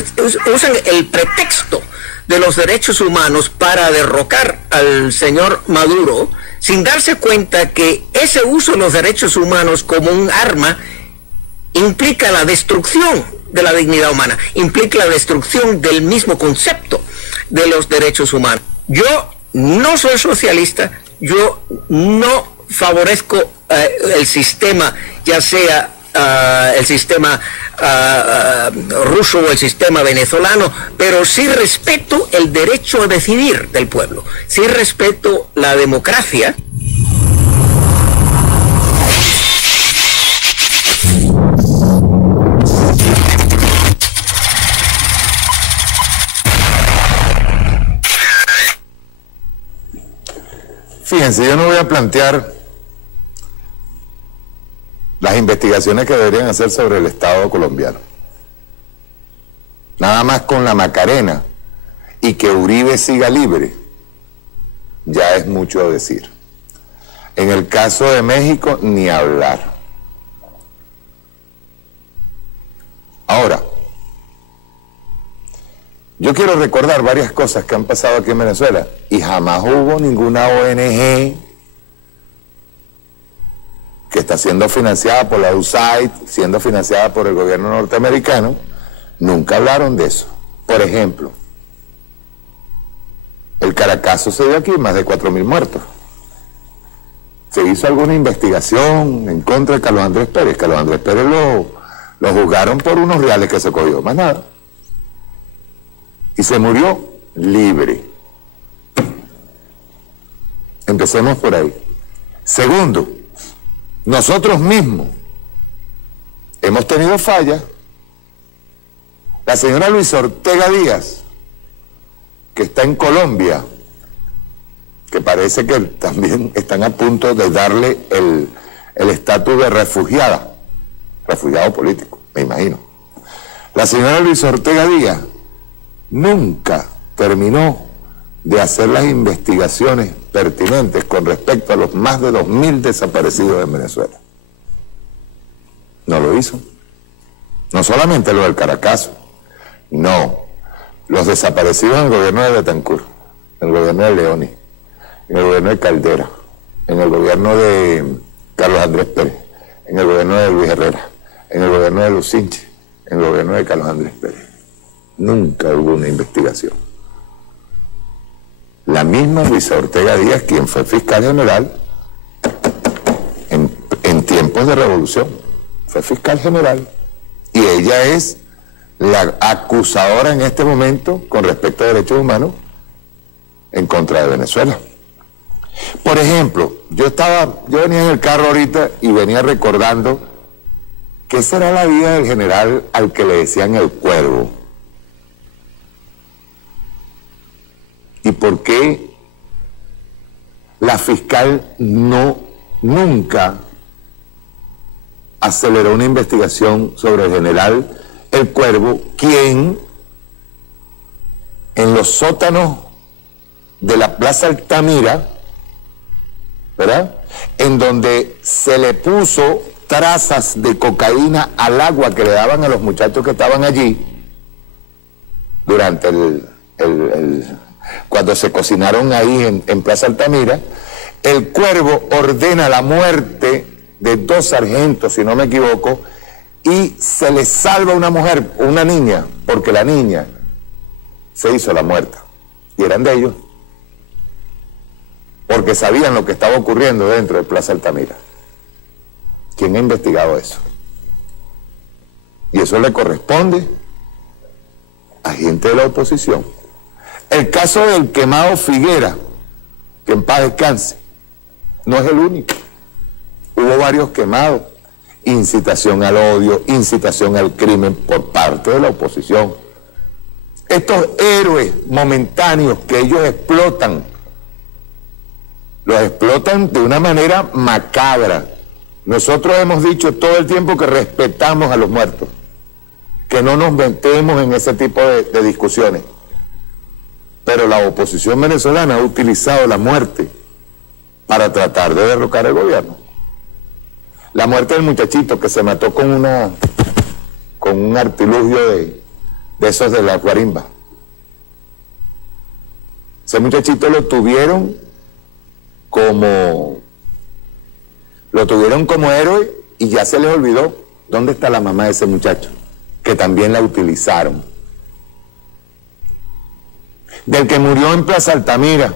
usan el pretexto de los derechos humanos para derrocar al señor Maduro, sin darse cuenta que ese uso de los derechos humanos como un arma implica la destrucción de la dignidad humana, implica la destrucción del mismo concepto de los derechos humanos. Yo no soy socialista, yo no favorezco el sistema, ya sea el sistema ruso o el sistema venezolano, pero sí respeto el derecho a decidir del pueblo, sí respeto la democracia. Fíjense, yo no voy a plantear las investigaciones que deberían hacer sobre el Estado colombiano. Nada más con la Macarena y que Uribe siga libre, ya es mucho decir. En el caso de México, ni hablar. Ahora, yo quiero recordar varias cosas que han pasado aquí en Venezuela y jamás hubo ninguna ONG que está siendo financiada por la USAID, siendo financiada por el gobierno norteamericano, nunca hablaron de eso. Por ejemplo, el Caracazo se dio aquí, más de 4.000 muertos. ¿Se hizo alguna investigación en contra de Carlos Andrés Pérez? Carlos Andrés Pérez lo juzgaron por unos reales que se cogió, más nada. Y se murió libre. Empecemos por ahí. Segundo, nosotros mismos hemos tenido fallas. La señora Luisa Ortega Díaz, que está en Colombia, que parece que también están a punto de darle el estatus de refugiada, refugiado político, me imagino. La señora Luisa Ortega Díaz nunca terminó de hacer las investigaciones pertinentes con respecto a los más de 2.000 desaparecidos en Venezuela. No lo hizo. No solamente lo del Caracazo, no. Los desaparecidos en el gobierno de Betancourt, en el gobierno de Leoni, en el gobierno de Caldera, en el gobierno de Carlos Andrés Pérez, en el gobierno de Luis Herrera, en el gobierno de Lucinchi, en el gobierno de Carlos Andrés Pérez. Nunca hubo una investigación. La misma Luisa Ortega Díaz, quien fue fiscal general en tiempos de revolución, fue fiscal general, y ella es la acusadora en este momento con respecto a derechos humanos en contra de Venezuela. Por ejemplo, yo venía en el carro ahorita y venía recordando que esa era la vida del general al que le decían el Cuervo. ¿Y por qué la fiscal nunca aceleró una investigación sobre el general El Cuervo, quien en los sótanos de la Plaza Altamira, ¿verdad?, en donde se le puso trazas de cocaína al agua que le daban a los muchachos que estaban allí durante cuando se cocinaron ahí en Plaza Altamira, el Cuervo ordena la muerte de 2 sargentos, si no me equivoco, y se le salva una mujer, una niña, porque la niña se hizo la muerta, y eran de ellos, porque sabían lo que estaba ocurriendo dentro de Plaza Altamira. ¿Quién ha investigado eso? Y eso le corresponde a gente de la oposición. El caso del quemado Figuera, que en paz descanse, no es el único. Hubo varios quemados. Incitación al odio, incitación al crimen por parte de la oposición. Estos héroes momentáneos que ellos explotan, los explotan de una manera macabra. Nosotros hemos dicho todo el tiempo que respetamos a los muertos, que no nos metemos en ese tipo de discusiones. Pero la oposición venezolana ha utilizado la muerte para tratar de derrocar el gobierno. La muerte del muchachito que se mató con un artilugio de esos de la guarimba. Ese muchachito lo tuvieron como héroe y ya se les olvidó dónde está la mamá de ese muchacho, que también la utilizaron. Del que murió en Plaza Altamira,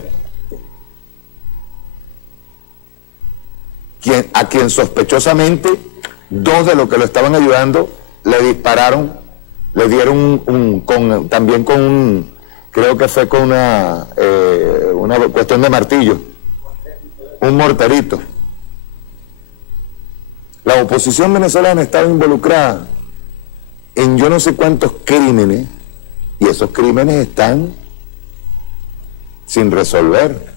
a quien sospechosamente 2 de los que lo estaban ayudando le dispararon, le dieron también con un, creo que fue con una cuestión de martillo, un morterito. La oposición venezolana estaba involucrada en yo no sé cuántos crímenes, y esos crímenes están sin resolver.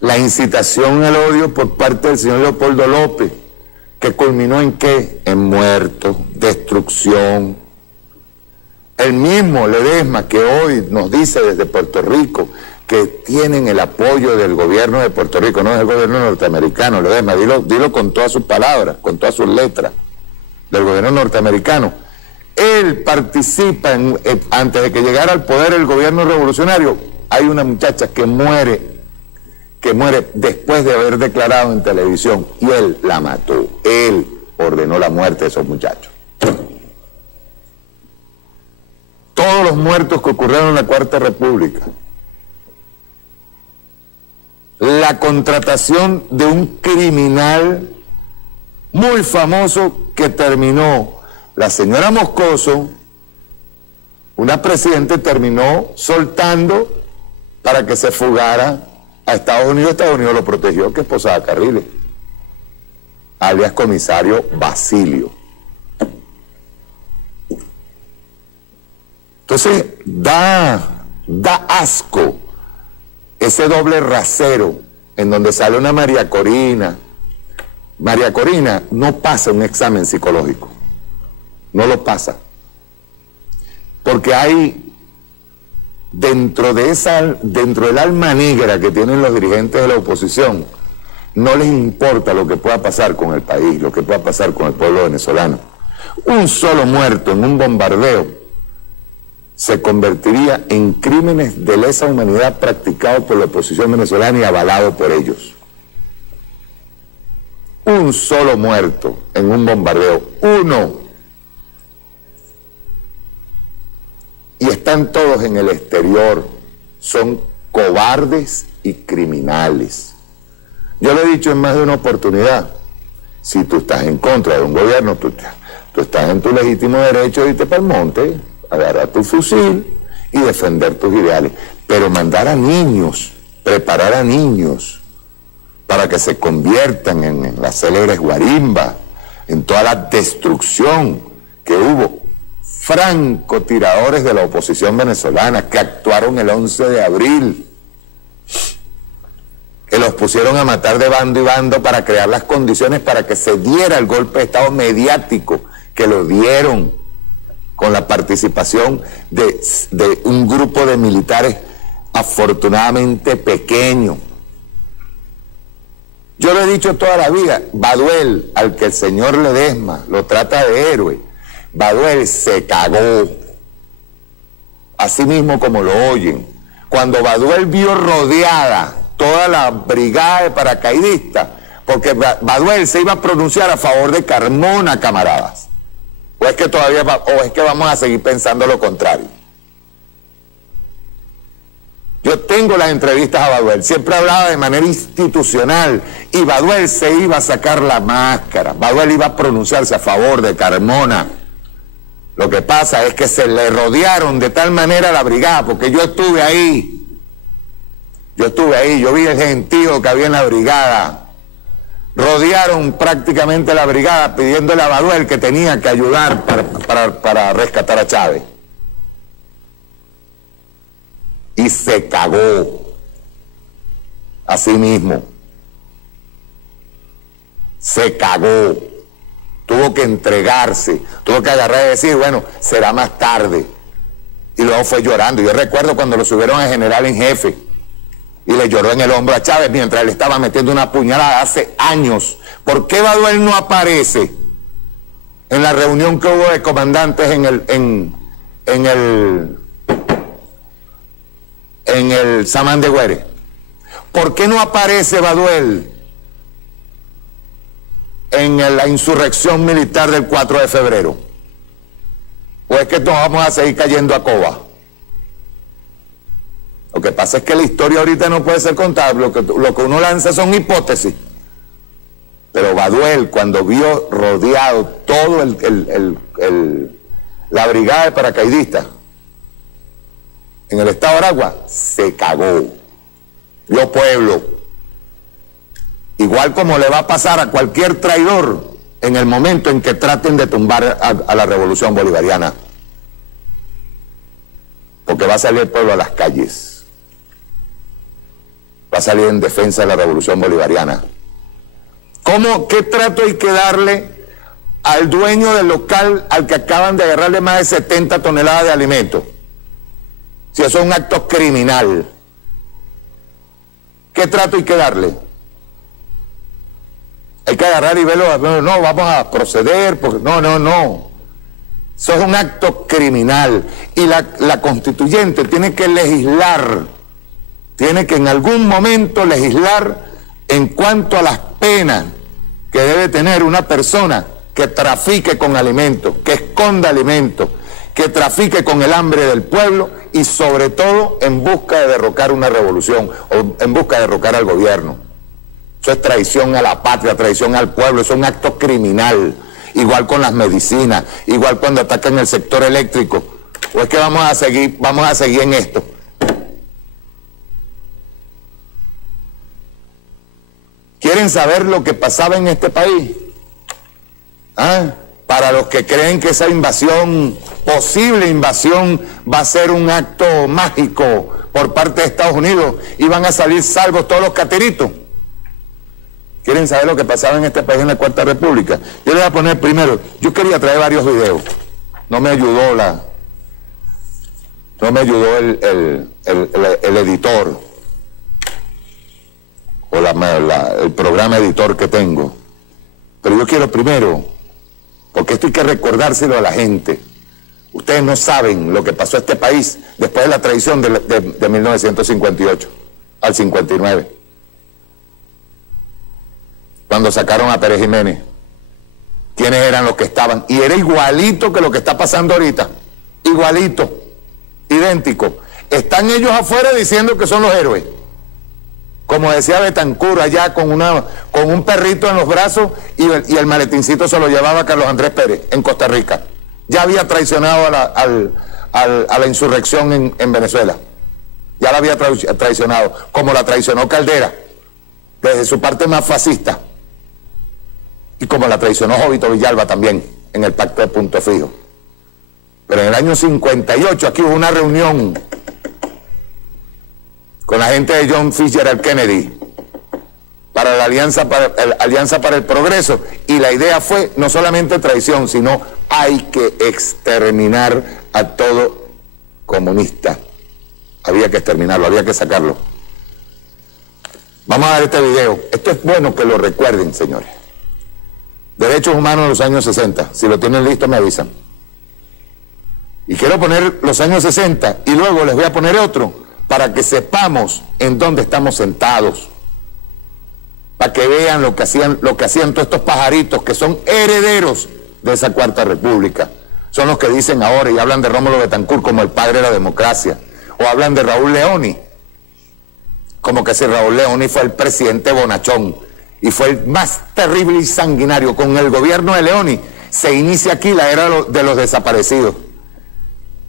La incitación al odio por parte del señor Leopoldo López, que culminó en ¿qué? En muertos, destrucción. El mismo Ledesma, que hoy nos dice desde Puerto Rico que tienen el apoyo del gobierno de Puerto Rico, no es el gobierno norteamericano. Ledesma, dilo con todas sus palabras, con todas sus letras, del gobierno norteamericano. Él participa antes de que llegara al poder el gobierno revolucionario. Hay una muchacha que muere después de haber declarado en televisión, y él la mató. Él ordenó la muerte de esos muchachos. Todos los muertos que ocurrieron en la Cuarta República. La contratación de un criminal muy famoso que terminó, la señora Moscoso, una presidente, terminó soltando para que se fugara a Estados Unidos. Estados Unidos lo protegió, que es Posada Carriles, alias comisario Basilio. Entonces da asco ese doble rasero en donde sale una María Corina. María Corina no pasa un examen psicológico, no lo pasa, porque hay dentro del alma negra que tienen los dirigentes de la oposición, no les importa lo que pueda pasar con el país, lo que pueda pasar con el pueblo venezolano. Un solo muerto en un bombardeo se convertiría en crímenes de lesa humanidad practicados por la oposición venezolana y avalado por ellos. Un solo muerto en un bombardeo, uno. Y están todos en el exterior, son cobardes y criminales. Yo lo he dicho en más de una oportunidad, si tú estás en contra de un gobierno, tú estás en tu legítimo derecho de irte para el monte, agarrar tu fusil y defender tus ideales, pero mandar a niños, preparar a niños para que se conviertan en las célebres guarimbas, en toda la destrucción que hubo. Francotiradores de la oposición venezolana que actuaron el 11 de abril, que los pusieron a matar de bando y bando para crear las condiciones para que se diera el golpe de Estado mediático, que lo dieron con la participación de un grupo de militares afortunadamente pequeño. Yo lo he dicho toda la vida, Baduel, al que el señor Ledesma lo trata de héroe, Baduel se cagó así mismo como lo oyen. Cuando Baduel vio rodeada toda la brigada de paracaidistas, porque Baduel se iba a pronunciar a favor de Carmona, camaradas. ¿O es que vamos a seguir pensando lo contrario? Yo tengo las entrevistas a Baduel, siempre hablaba de manera institucional, y Baduel se iba a sacar la máscara, Baduel iba a pronunciarse a favor de Carmona. Lo que pasa es que se le rodearon de tal manera a la brigada, porque yo estuve ahí, yo vi el gentío que había en la brigada. Rodearon prácticamente la brigada pidiéndole a Baduel que tenía que ayudar para rescatar a Chávez. Y se cagó. Así mismo. Se cagó. Tuvo que entregarse, tuvo que agarrar y decir, bueno, será más tarde. Y luego fue llorando. Yo recuerdo cuando lo subieron a general en jefe y le lloró en el hombro a Chávez mientras le estaba metiendo una puñalada hace años. ¿Por qué Baduel no aparece en la reunión que hubo de comandantes en el Samán de Güere? ¿Por qué no aparece Baduel en la insurrección militar del 4 de febrero? ¿O es que nos vamos a seguir cayendo a coba? Lo que pasa es que la historia ahorita no puede ser contada, lo que uno lanza son hipótesis. Pero Baduel, cuando vio rodeado todo la brigada de paracaidistas en el estado de Aragua, se cagó. Vio pueblo. Igual como le va a pasar a cualquier traidor en el momento en que traten de tumbar a la revolución bolivariana. Porque va a salir el pueblo a las calles. Va a salir en defensa de la revolución bolivariana. ¿Qué trato hay que darle al dueño del local al que acaban de agarrarle más de 70 toneladas de alimentos? Si eso es un acto criminal. ¿Qué trato hay que darle? Hay que agarrar y verlo, no, vamos a proceder, porque no. Eso es un acto criminal. Y la constituyente tiene que legislar, tiene que en algún momento legislar en cuanto a las penas que debe tener una persona que trafique con alimentos, que esconda alimentos, que trafique con el hambre del pueblo y sobre todo en busca de derrocar una revolución o en busca de derrocar al gobierno. Eso es traición a la patria, traición al pueblo, eso es un acto criminal. Igual con las medicinas, igual cuando atacan el sector eléctrico. ¿O es que vamos a seguir en esto? ¿Quieren saber lo que pasaba en este país? Para los que creen que esa invasión, posible invasión, va a ser un acto mágico por parte de Estados Unidos y van a salir salvos todos los catiritos. ¿Quieren saber lo que pasaba en este país en la Cuarta República? Yo les voy a poner primero, yo quería traer varios videos, no me ayudó el editor o el programa editor que tengo, pero yo quiero primero, porque esto hay que recordárselo a la gente. Ustedes no saben lo que pasó a este país después de la traición de 1958 al 59. Cuando sacaron a Pérez Jiménez, quiénes eran los que estaban, y era igualito que lo que está pasando ahorita, igualito, idéntico. Están ellos afuera diciendo que son los héroes, como decía Betancur allá con un perrito en los brazos y el maletincito se lo llevaba Carlos Andrés Pérez en Costa Rica. Ya había traicionado a la insurrección en Venezuela, ya la había traicionado, como la traicionó Caldera desde su parte más fascista. Y como la traicionó Jovito Villalba también en el pacto de Punto Fijo. Pero en el año 58 aquí hubo una reunión con la gente de John Fitzgerald Kennedy para la Alianza para el Progreso, y la idea fue no solamente traición, sino hay que exterminar a todo comunista. Había que exterminarlo, había que sacarlo. Vamos a ver este video. Esto es bueno que lo recuerden, señores. Derechos humanos en los años 60. Si lo tienen listo, me avisan. Y quiero poner los años 60 y luego les voy a poner otro para que sepamos en dónde estamos sentados, para que vean lo que hacían todos estos pajaritos que son herederos de esa Cuarta República. Son los que dicen ahora y hablan de Rómulo Betancourt como el padre de la democracia, o hablan de Raúl Leoni, como que si Raúl Leoni fue el presidente bonachón y fue el más terrible y sanguinario. Con el gobierno de Leoni se inicia aquí la era de los desaparecidos.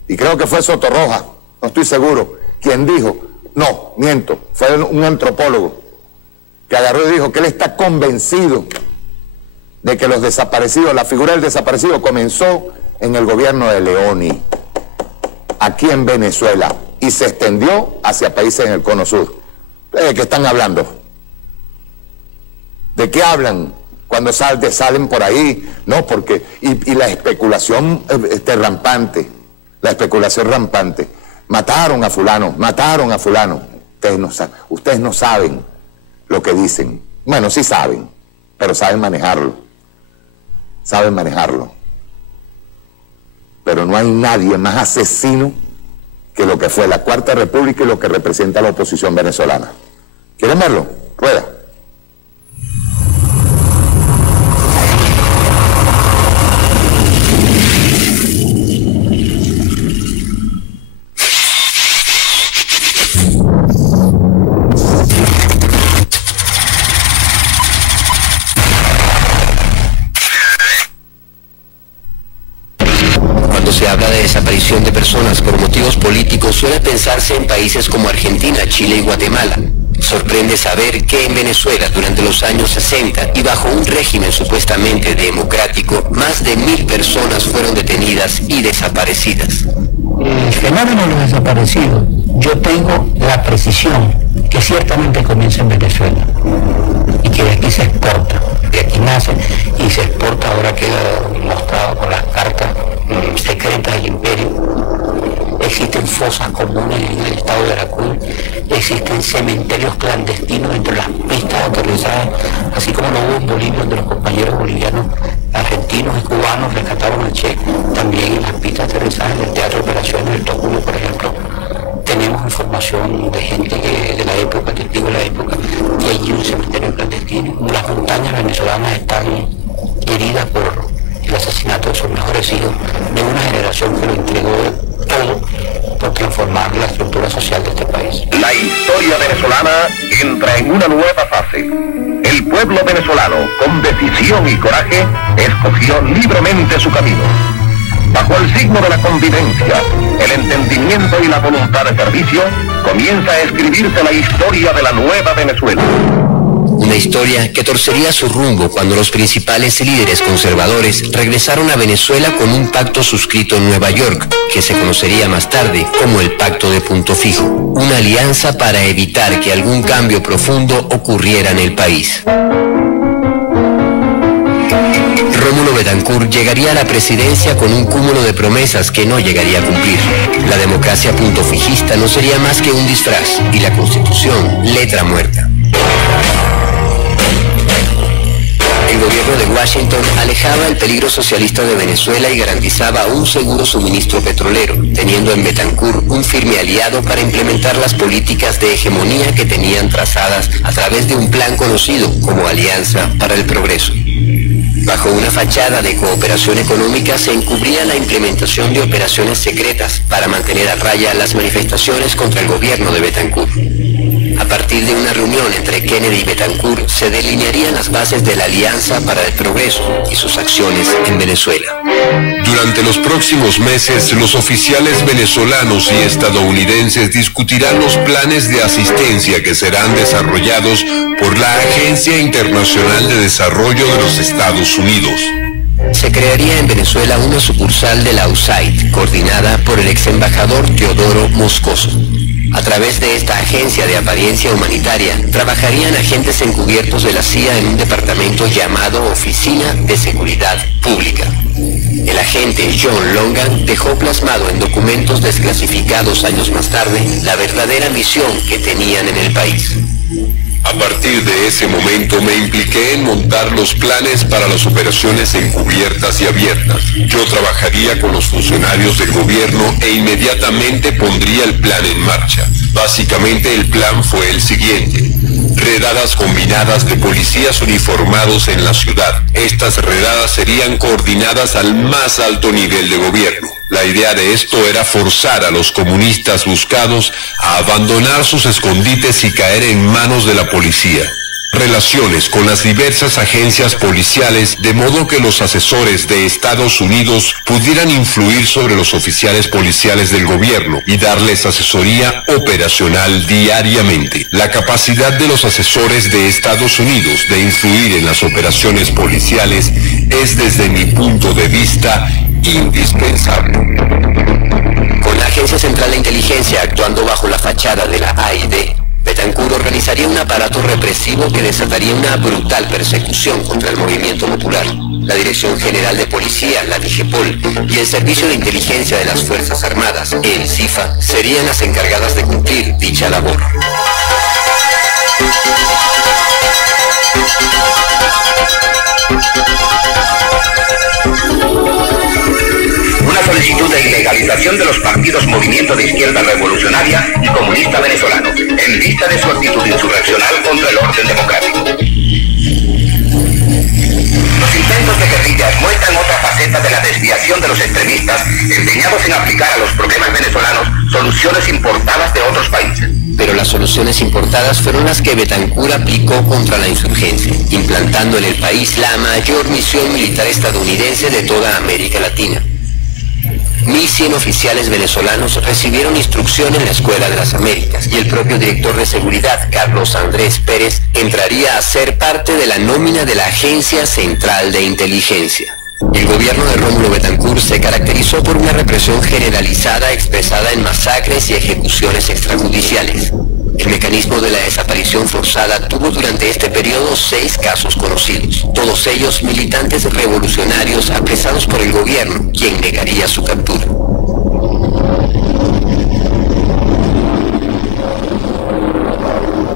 Y creo que fue Sotorroja, no estoy seguro, quien dijo, no, miento, fue un antropólogo, que agarró y dijo que él está convencido de que los desaparecidos, la figura del desaparecido comenzó en el gobierno de Leoni, aquí en Venezuela, y se extendió hacia países en el Cono Sur. ¿De qué están hablando? ¿De qué hablan cuando salen por ahí? No, porque, y la especulación rampante, la especulación rampante. Mataron a fulano. Ustedes no saben lo que dicen. Bueno, sí saben, pero saben manejarlo. Pero no hay nadie más asesino que lo que fue la Cuarta República y lo que representa la oposición venezolana. ¿Quieren verlo? Rueda. Desaparición de personas por motivos políticos suele pensarse en países como Argentina, Chile y Guatemala. Sorprende saber que en Venezuela, durante los años 60 y bajo un régimen supuestamente democrático, más de 1000 personas fueron detenidas y desaparecidas. El fenómeno de los desaparecidos, yo tengo la precisión que ciertamente comienza en Venezuela y que de aquí se exporta, de aquí nace y se exporta, ahora queda mostrado por las cartas secretas del imperio. Existen fosas comunes en el estado de Veracruz, existen cementerios clandestinos entre las pistas aterrizadas, así como lo hubo en Bolivia, donde los compañeros bolivianos, argentinos y cubanos rescataron al Che. También en las pistas aterrizadas del Teatro de Operaciones del Tocuyo, por ejemplo, tenemos información de gente de la época, testigos de la época, que hay un cementerio clandestino. Las montañas venezolanas están heridas por el asesinato de sus mejores hijos, de una generación que lo entregó todo por transformar la estructura social de este país. La historia venezolana entra en una nueva fase. El pueblo venezolano, con decisión y coraje, escogió libremente su camino. Bajo el signo de la convivencia, el entendimiento y la voluntad de servicio, comienza a escribirse la historia de la nueva Venezuela. Una historia que torcería su rumbo cuando los principales líderes conservadores regresaron a Venezuela con un pacto suscrito en Nueva York, que se conocería más tarde como el Pacto de Punto Fijo, una alianza para evitar que algún cambio profundo ocurriera en el país. Rómulo Betancourt llegaría a la presidencia con un cúmulo de promesas que no llegaría a cumplir. La democracia puntofijista no sería más que un disfraz y la Constitución letra muerta. El gobierno de Washington alejaba el peligro socialista de Venezuela y garantizaba un seguro suministro petrolero, teniendo en Betancourt un firme aliado para implementar las políticas de hegemonía que tenían trazadas a través de un plan conocido como Alianza para el Progreso. Bajo una fachada de cooperación económica se encubría la implementación de operaciones secretas para mantener a raya las manifestaciones contra el gobierno de Betancourt. A partir de una reunión entre Kennedy y Betancourt se delinearían las bases de la Alianza para el Progreso y sus acciones en Venezuela. Durante los próximos meses, los oficiales venezolanos y estadounidenses discutirán los planes de asistencia que serán desarrollados por la Agencia Internacional de Desarrollo de los Estados Unidos. Se crearía en Venezuela una sucursal de la USAID, coordinada por el ex embajador Teodoro Moscoso. A través de esta agencia de apariencia humanitaria, trabajarían agentes encubiertos de la CIA en un departamento llamado Oficina de Seguridad Pública. El agente John Longan dejó plasmado en documentos desclasificados años más tarde la verdadera misión que tenían en el país. A partir partir de ese momento me impliqué en montar los planes para las operaciones encubiertas y abiertas. Yo trabajaría con los funcionarios del gobierno e inmediatamente pondría el plan en marcha. Básicamente el plan fue el siguiente: redadas combinadas de policías uniformados en la ciudad. Estas redadas serían coordinadas al más alto nivel de gobierno. La idea de esto era forzar a los comunistas buscados a abandonar sus escondites y caer en manos de la policía. Relaciones con las diversas agencias policiales, de modo que los asesores de Estados Unidos pudieran influir sobre los oficiales policiales del gobierno y darles asesoría operacional diariamente. La capacidad de los asesores de Estados Unidos de influir en las operaciones policiales es, desde mi punto de vista, indispensable. Con la Agencia Central de Inteligencia actuando bajo la fachada de la AID, Betancur organizaría un aparato represivo que desataría una brutal persecución contra el movimiento popular. La Dirección General de Policía, la DIGEPOL, y el Servicio de Inteligencia de las Fuerzas Armadas, el CIFA, serían las encargadas de cumplir dicha labor. Una solicitud de ilegalización de los partidos Movimiento de Izquierda Revolucionaria y Comunista Venezolano, en vista de su actitud insurreccional contra el orden democrático. Los intentos de guerrillas muestran otra faceta de la desviación de los extremistas empeñados en aplicar a los problemas venezolanos soluciones importadas de otros países. Pero las soluciones importadas fueron las que Betancur aplicó contra la insurgencia, implantando en el país la mayor misión militar estadounidense de toda América Latina. 1.100 oficiales venezolanos recibieron instrucción en la Escuela de las Américas y el propio director de seguridad, Carlos Andrés Pérez, entraría a ser parte de la nómina de la Agencia Central de Inteligencia. El gobierno de Rómulo Betancur se caracterizó por una represión generalizada expresada en masacres y ejecuciones extrajudiciales. El mecanismo de la desaparición forzada tuvo durante este periodo 6 casos conocidos, todos ellos militantes revolucionarios apresados por el gobierno, quien negaría su captura.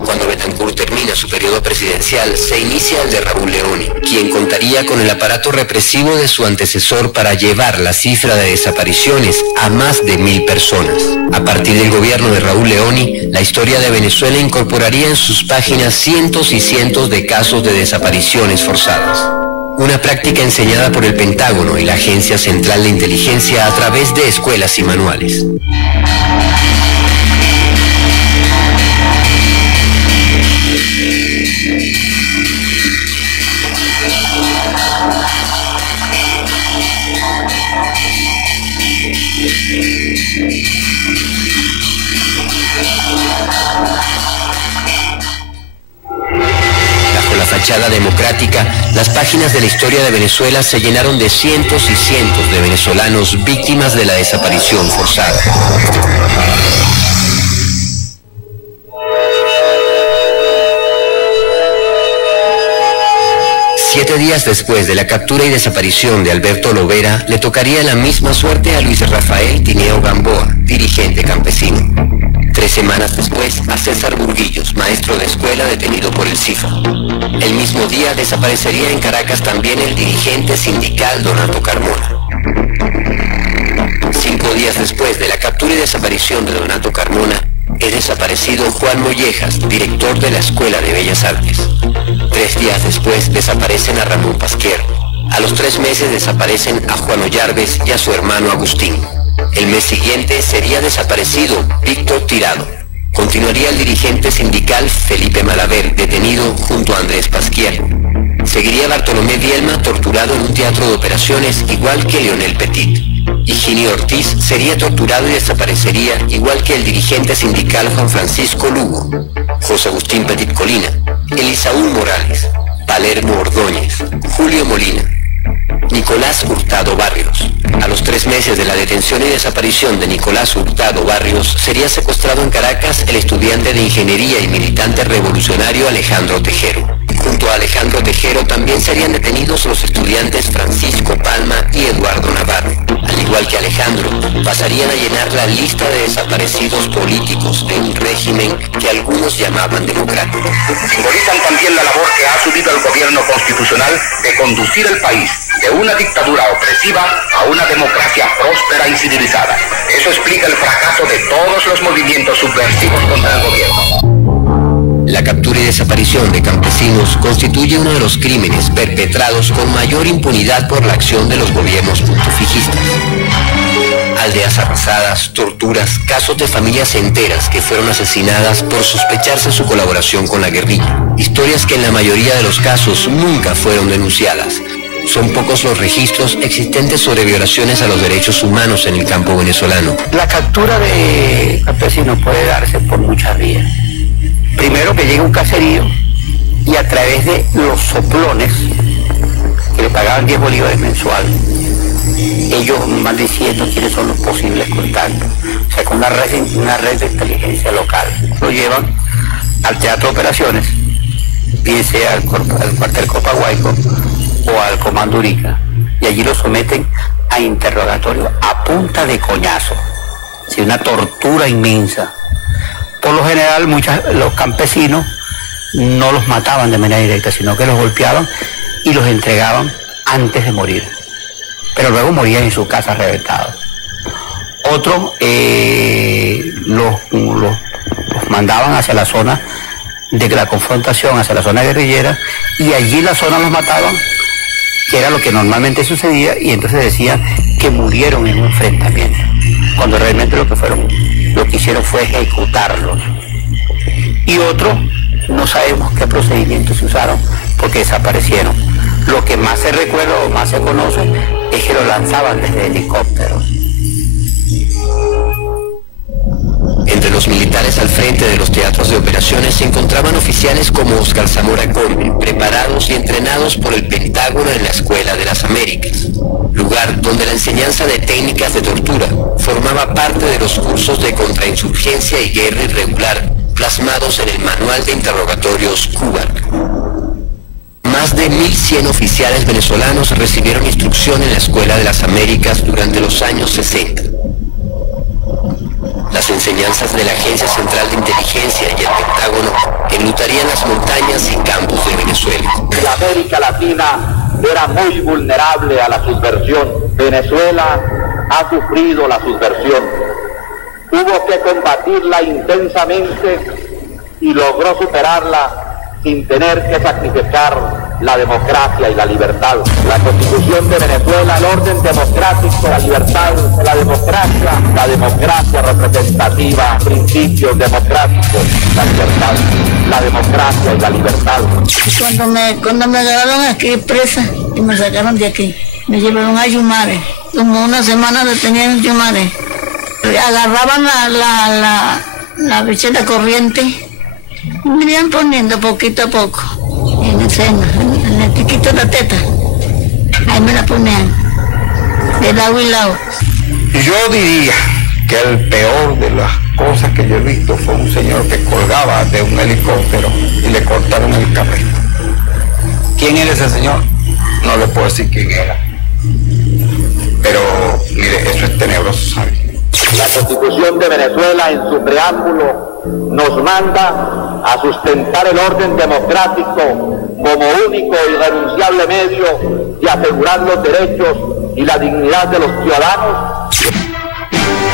Cuando Betancur termina su periodo presidencial, se inicia el de Raúl Leoni, quien contaría con el aparato represivo de su antecesor para llevar la cifra de desapariciones a más de 1.000 personas. A partir del gobierno de Raúl Leoni, la historia de Venezuela incorporaría en sus páginas cientos y cientos de casos de desapariciones forzadas. Una práctica enseñada por el Pentágono y la Agencia Central de Inteligencia a través de escuelas y manuales. Bajo la fachada democrática, las páginas de la historia de Venezuela se llenaron de cientos y cientos de venezolanos víctimas de la desaparición forzada. Siete días después de la captura y desaparición de Alberto Lovera, le tocaría la misma suerte a Luis Rafael Tineo Gamboa, dirigente campesino. 3 semanas después, a César Burguillos, maestro de escuela detenido por el CIFA. El mismo día desaparecería en Caracas también el dirigente sindical Donato Carmona. 5 días después de la captura y desaparición de Donato Carmona, es desaparecido Juan Mollejas, director de la Escuela de Bellas Artes. 3 días después desaparecen a Ramón Pasquier. A los 3 meses desaparecen a Juan Ollarves y a su hermano Agustín. El mes siguiente sería desaparecido Víctor Tirado. Continuaría el dirigente sindical Felipe Malaver, detenido junto a Andrés Pasquier. Seguiría Bartolomé Bielma, torturado en un teatro de operaciones, igual que Leonel Petit. Higinio Ortiz sería torturado y desaparecería, igual que el dirigente sindical Juan Francisco Lugo. José Agustín Petit Colina, Elisaúl Morales, Palermo Ordóñez, Julio Molina, Nicolás Hurtado Barrios. A los 3 meses de la detención y desaparición de Nicolás Hurtado Barrios, sería secuestrado en Caracas el estudiante de ingeniería y militante revolucionario Alejandro Tejero. Junto a Alejandro Tejero también serían detenidos los estudiantes Francisco Palma y Eduardo Navarro. al igual que Alejandro, pasarían a llenar la lista de desaparecidos políticos de un régimen que algunos llamaban democrático. Simbolizan también la labor que ha asumido el gobierno constitucional de conducir el país de una dictadura opresiva a una democracia próspera y civilizada. Eso explica el fracaso de todos los movimientos subversivos contra el gobierno. La captura y desaparición de campesinos constituye uno de los crímenes perpetrados con mayor impunidad por la acción de los gobiernos puntofijistas. Aldeas arrasadas, torturas, casos de familias enteras que fueron asesinadas por sospecharse su colaboración con la guerrilla. Historias que en la mayoría de los casos nunca fueron denunciadas. Son pocos los registros existentes sobre violaciones a los derechos humanos en el campo venezolano. La captura de campesinos puede darse por muchas vías. Primero, que llegue un caserío y a través de los soplones, que le pagaban 10 bolívares mensual, ellos van diciendo quiénes son los posibles contactos. O sea, con una red de inteligencia local. Lo llevan al teatro de operaciones, bien sea al cuartel Copahuayco o al comando Urica, y allí lo someten a interrogatorio a punta de coñazo. Sí, una tortura inmensa. Por lo general, los campesinos no los mataban de manera directa, sino que los golpeaban y los entregaban antes de morir. Pero luego morían en su casa reventados. Otros los mandaban hacia la zona de la confrontación, hacia la zona guerrillera, y allí en la zona los mataban, que era lo que normalmente sucedía, y entonces decían que murieron en un enfrentamiento, cuando realmente lo que hicieron fue ejecutarlos. Y otros, no sabemos qué procedimientos se usaron porque desaparecieron. Lo que más se recuerda o más se conoce es que lo lanzaban desde helicópteros. Entre los militares al frente de los teatros de operaciones se encontraban oficiales como Oscar Zamora Colme, preparados y entrenados por el Pentágono en la Escuela de las Américas, lugar donde la enseñanza de técnicas de tortura formaba parte de los cursos de contrainsurgencia y guerra irregular plasmados en el Manual de Interrogatorios CUBAC. Más de 1.100 oficiales venezolanos recibieron instrucción en la Escuela de las Américas durante los años 60. Las enseñanzas de la Agencia Central de Inteligencia y el Pentágono enlutarían las montañas y campos de Venezuela. La América Latina era muy vulnerable a la subversión. Venezuela ha sufrido la subversión. Hubo que combatirla intensamente y logró superarla sin tener que sacrificar la democracia y la libertad. La Constitución de Venezuela, el orden democrático, la libertad, la democracia representativa, principios democráticos, la libertad, la democracia y la libertad. Cuando me agarraron aquí presa y me sacaron de aquí, me llevaron a Yumare, como una semana detenían en Yumare. Agarraban la bicheta corriente, me iban poniendo poquito a poco en el seno, en el piquito de la teta, ahí me la ponían de lado y lado. Yo diría que el peor de las cosas que yo he visto fue un señor que colgaba de un helicóptero y le cortaron el cabello. ¿Quién era ese señor? No le puedo decir quién era, pero mire, eso es tenebroso, ¿sabes? La Constitución de Venezuela, en su preámbulo, nos manda a sustentar el orden democrático como único e irrenunciable medio de asegurar los derechos y la dignidad de los ciudadanos.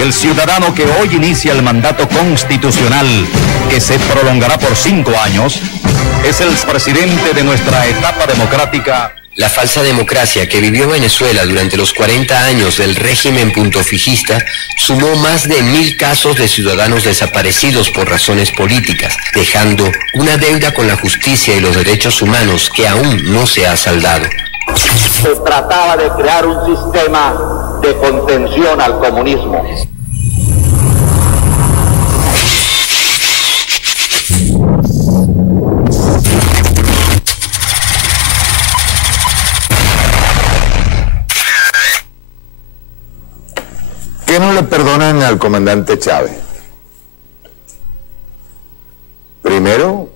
El ciudadano que hoy inicia el mandato constitucional, que se prolongará por 5 años, es el presidente de nuestra etapa democrática. La falsa democracia que vivió Venezuela durante los 40 años del régimen puntofijista sumó más de 1.000 casos de ciudadanos desaparecidos por razones políticas, dejando una deuda con la justicia y los derechos humanos que aún no se ha saldado. Se trataba de crear un sistema de contención al comunismo. ¿Qué no le perdonan al comandante Chávez? Primero,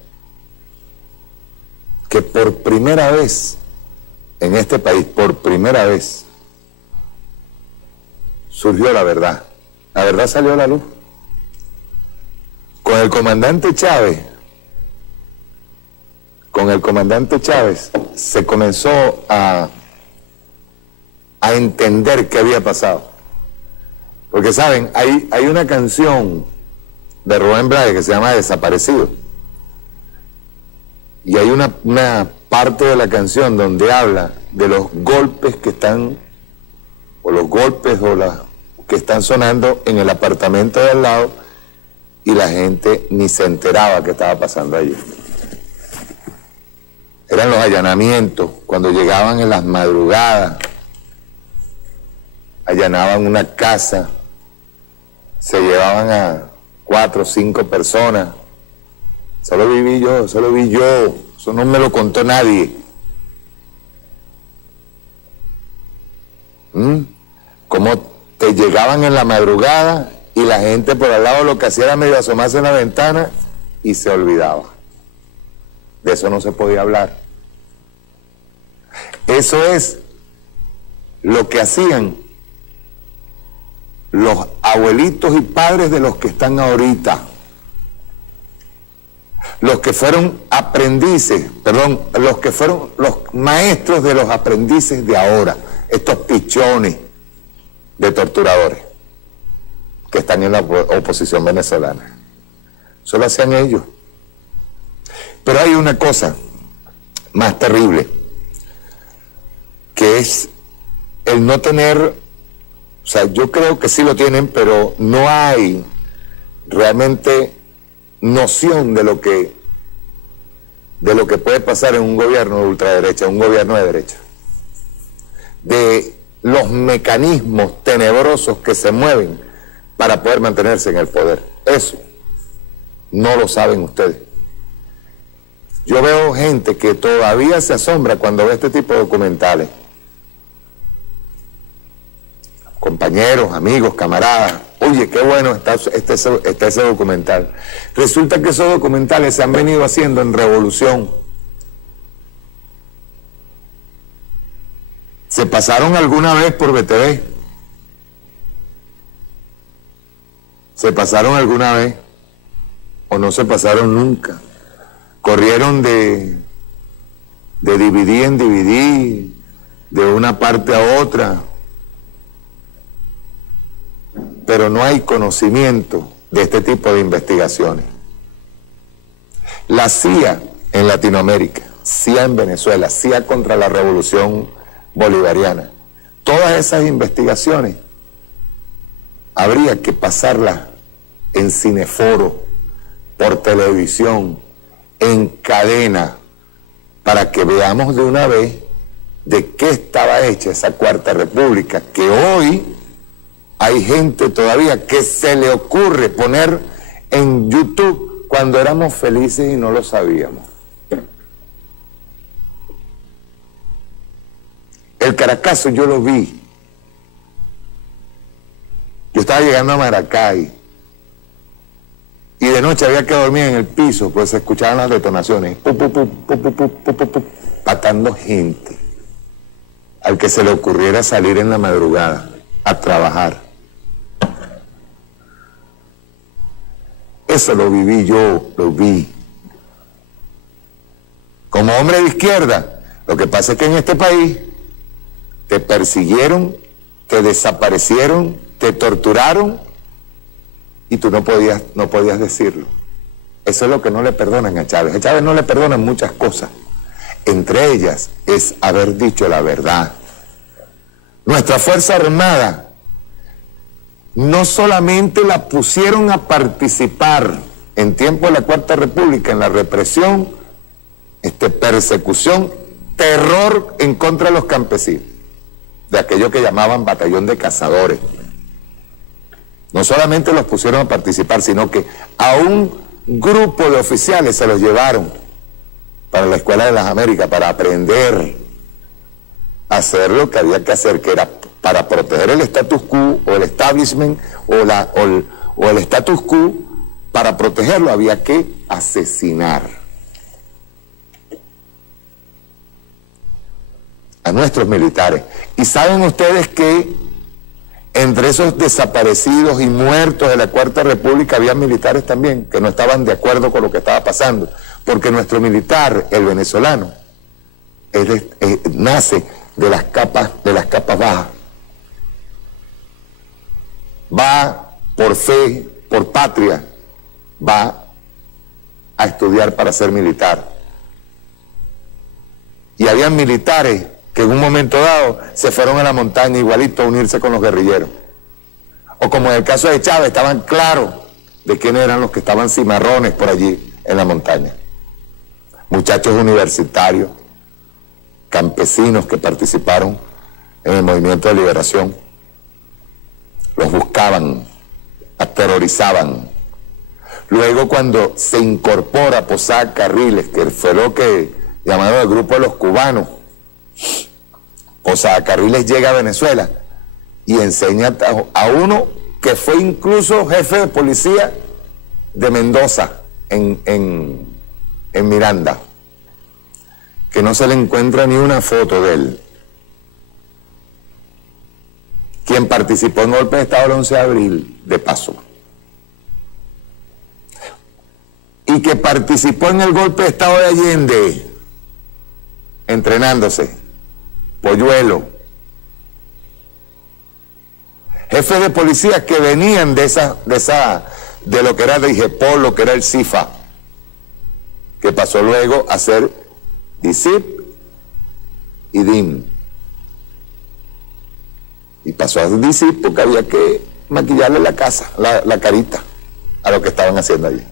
que por primera vez en este país, por primera vez, surgió la verdad. La verdad salió a la luz. Con el comandante Chávez se comenzó a entender qué había pasado. Porque saben, hay una canción de Rubén Blades que se llama Desaparecido. Y hay una parte de la canción donde habla de los golpes que están, o los golpes o las que están sonando en el apartamento de al lado, y la gente ni se enteraba que estaba pasando allí. Eran los allanamientos, cuando llegaban en las madrugadas, allanaban una casa, se llevaban a 4 o 5 personas. Solo vi yo, eso no me lo contó nadie. Como te llegaban en la madrugada y la gente por al lado lo que hacía era medio asomarse en la ventana y se olvidaba. De eso no se podía hablar. Eso es lo que hacían los abuelitos y padres de los que están ahorita. Los que fueron aprendices, los que fueron los maestros de los aprendices de ahora, estos pichones de torturadores que están en la oposición venezolana. Eso lo hacían ellos. Pero hay una cosa más terrible, que es el no tener, o sea, yo creo que sí lo tienen, pero no hay realmente noción de lo que puede pasar en un gobierno de ultraderecha, un gobierno de derecha, de los mecanismos tenebrosos que se mueven para poder mantenerse en el poder. Eso no lo saben ustedes. Yo veo gente que todavía se asombra cuando ve este tipo de documentales. Compañeros, amigos, camaradas, oye, qué bueno está ese documental. Resulta que esos documentales se han venido haciendo en revolución. ¿Se pasaron alguna vez por BTV? ¿Se pasaron alguna vez? ¿O no se pasaron nunca? Corrieron de DVD en DVD, de una parte a otra, pero no hay conocimiento de este tipo de investigaciones. La CIA en Latinoamérica, CIA en Venezuela, CIA contra la revolución bolivariana, todas esas investigaciones habría que pasarlas en cineforo, por televisión, en cadena, para que veamos de una vez de qué estaba hecha esa Cuarta República, que hoy hay gente todavía que se le ocurre poner en YouTube cuando éramos felices y no lo sabíamos. El Caracazo yo lo vi. Yo estaba llegando a Maracay y de noche había que dormir en el piso, pues se escuchaban las detonaciones, matando gente al que se le ocurriera salir en la madrugada a trabajar. Eso lo viví yo, lo vi. Como hombre de izquierda, lo que pasa es que en este país te persiguieron, te desaparecieron, te torturaron y tú no podías decirlo. Eso es lo que no le perdonan a Chávez. A Chávez no le perdonan muchas cosas. Entre ellas es haber dicho la verdad. Nuestra Fuerza Armada no solamente la pusieron a participar en tiempo de la Cuarta República en la represión, persecución, terror en contra de los campesinos, de aquello que llamaban batallón de cazadores. No solamente los pusieron a participar, sino que a un grupo de oficiales se los llevaron para la Escuela de las Américas para aprender a hacer lo que había que hacer, que era para proteger el status quo o el establishment o el status quo. Para protegerlo había que asesinar a nuestros militares. Y saben ustedes que Entre esos desaparecidos y muertos de la Cuarta República había militares también que no estaban de acuerdo con lo que estaba pasando, porque nuestro militar, el venezolano, nace de las capas bajas. Va por fe, por patria, va a estudiar para ser militar. Y habían militares que en un momento dado se fueron a la montaña igualito a unirse con los guerrilleros. O como en el caso de Chávez, estaban claros de quiénes eran los que estaban cimarrones por allí en la montaña. Muchachos universitarios, campesinos que participaron en el movimiento de liberación, los buscaban, aterrorizaban. Luego, cuando se incorpora Posada Carriles, que fue lo que llamaron el grupo de los cubanos, Posada Carriles llega a Venezuela y enseña a uno que fue incluso jefe de policía de Mendoza, en Miranda, que no se le encuentra ni una foto de él, quien participó en el golpe de Estado el 11 de abril, de paso, y que participó en el golpe de Estado de Allende, entrenándose, Polluelo, jefes de policía que venían de lo que era de IGEPOL, lo que era el CIFA, que pasó luego a ser DICIP y DIM. Y pasó a DICIP porque había que maquillarle la carita a lo que estaban haciendo allí.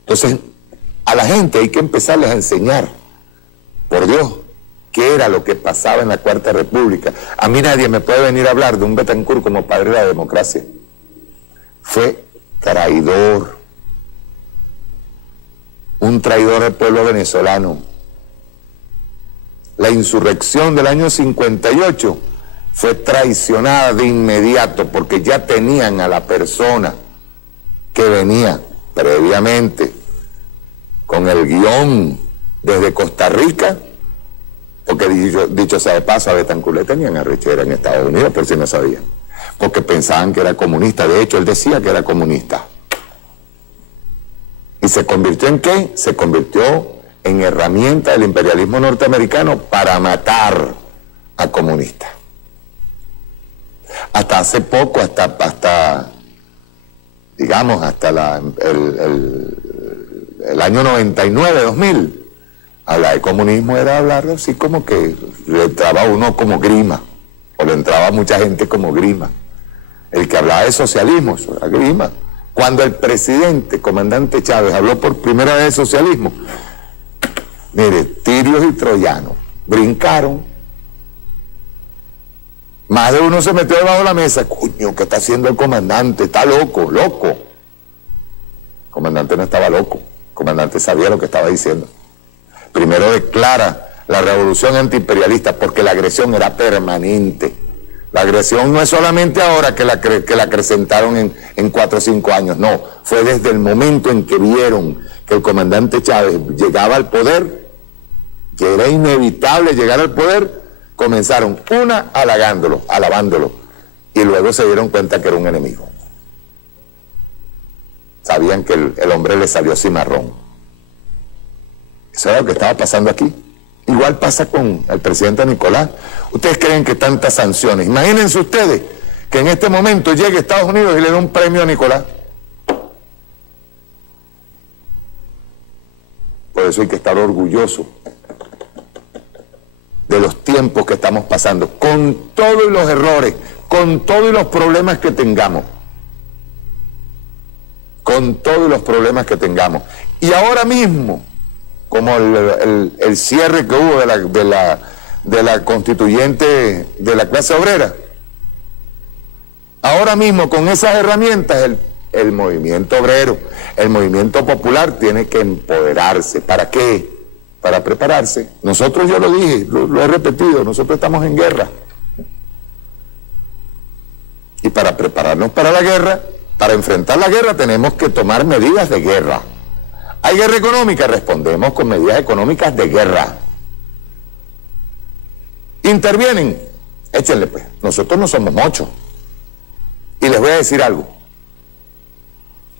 Entonces, a la gente hay que empezarles a enseñar, por Dios, qué era lo que pasaba en la Cuarta República. A mí nadie me puede venir a hablar de un Betancur como padre de la democracia. Fue traidor, un traidor al pueblo venezolano. La insurrección del año 58 fue traicionada de inmediato porque ya tenían a la persona que venía previamente con el guión desde Costa Rica, porque dicho sea de paso, a Betancur le tenían arrechera en Estados Unidos, por si no sabían, porque pensaban que era comunista. De hecho, él decía que era comunista. ¿Y se convirtió en qué? Se convirtió en herramienta del imperialismo norteamericano para matar a comunistas. Hasta hace poco, hasta digamos, hasta el año 99, 2000, hablar de comunismo era hablar así como que le entraba a uno como grima, o le entraba a mucha gente como grima. El que hablaba de socialismo, eso era grima. Cuando el presidente, comandante Chávez, habló por primera vez de socialismo, mire, tirios y troyanos, brincaron. Más de uno se metió debajo de la mesa. Coño, ¿qué está haciendo el comandante? Está loco, loco. El comandante no estaba loco. El comandante sabía lo que estaba diciendo. Primero declara la revolución antiimperialista porque la agresión era permanente. La agresión no es solamente ahora que la acrecentaron en 4 o 5 años, no. Fue desde el momento en que vieron que el comandante Chávez llegaba al poder, que era inevitable llegar al poder, comenzaron halagándolo, alabándolo, y luego se dieron cuenta que era un enemigo. Sabían que el hombre le salió cimarrón. Eso era lo que estaba pasando aquí. Igual pasa con el presidente Nicolás. ¿Ustedes creen que tantas sanciones? Imagínense ustedes que en este momento llegue Estados Unidos y le dé un premio a Nicolás. Por eso hay que estar orgulloso de los tiempos que estamos pasando, con todos los errores, con todos los problemas que tengamos. Con todos los problemas que tengamos. Y ahora mismo, como el cierre que hubo de la constituyente de la clase obrera, ahora mismo con esas herramientas el movimiento obrero, el movimiento popular tiene que empoderarse. ¿Para qué? Para prepararse. Nosotros, yo lo dije, lo he repetido, nosotros estamos en guerra. Y para prepararnos para la guerra, para enfrentar la guerra, tenemos que tomar medidas de guerra. ¿Hay guerra económica? Respondemos con medidas económicas de guerra. ¿Intervienen? Échenle pues, nosotros no somos muchos. Y les voy a decir algo.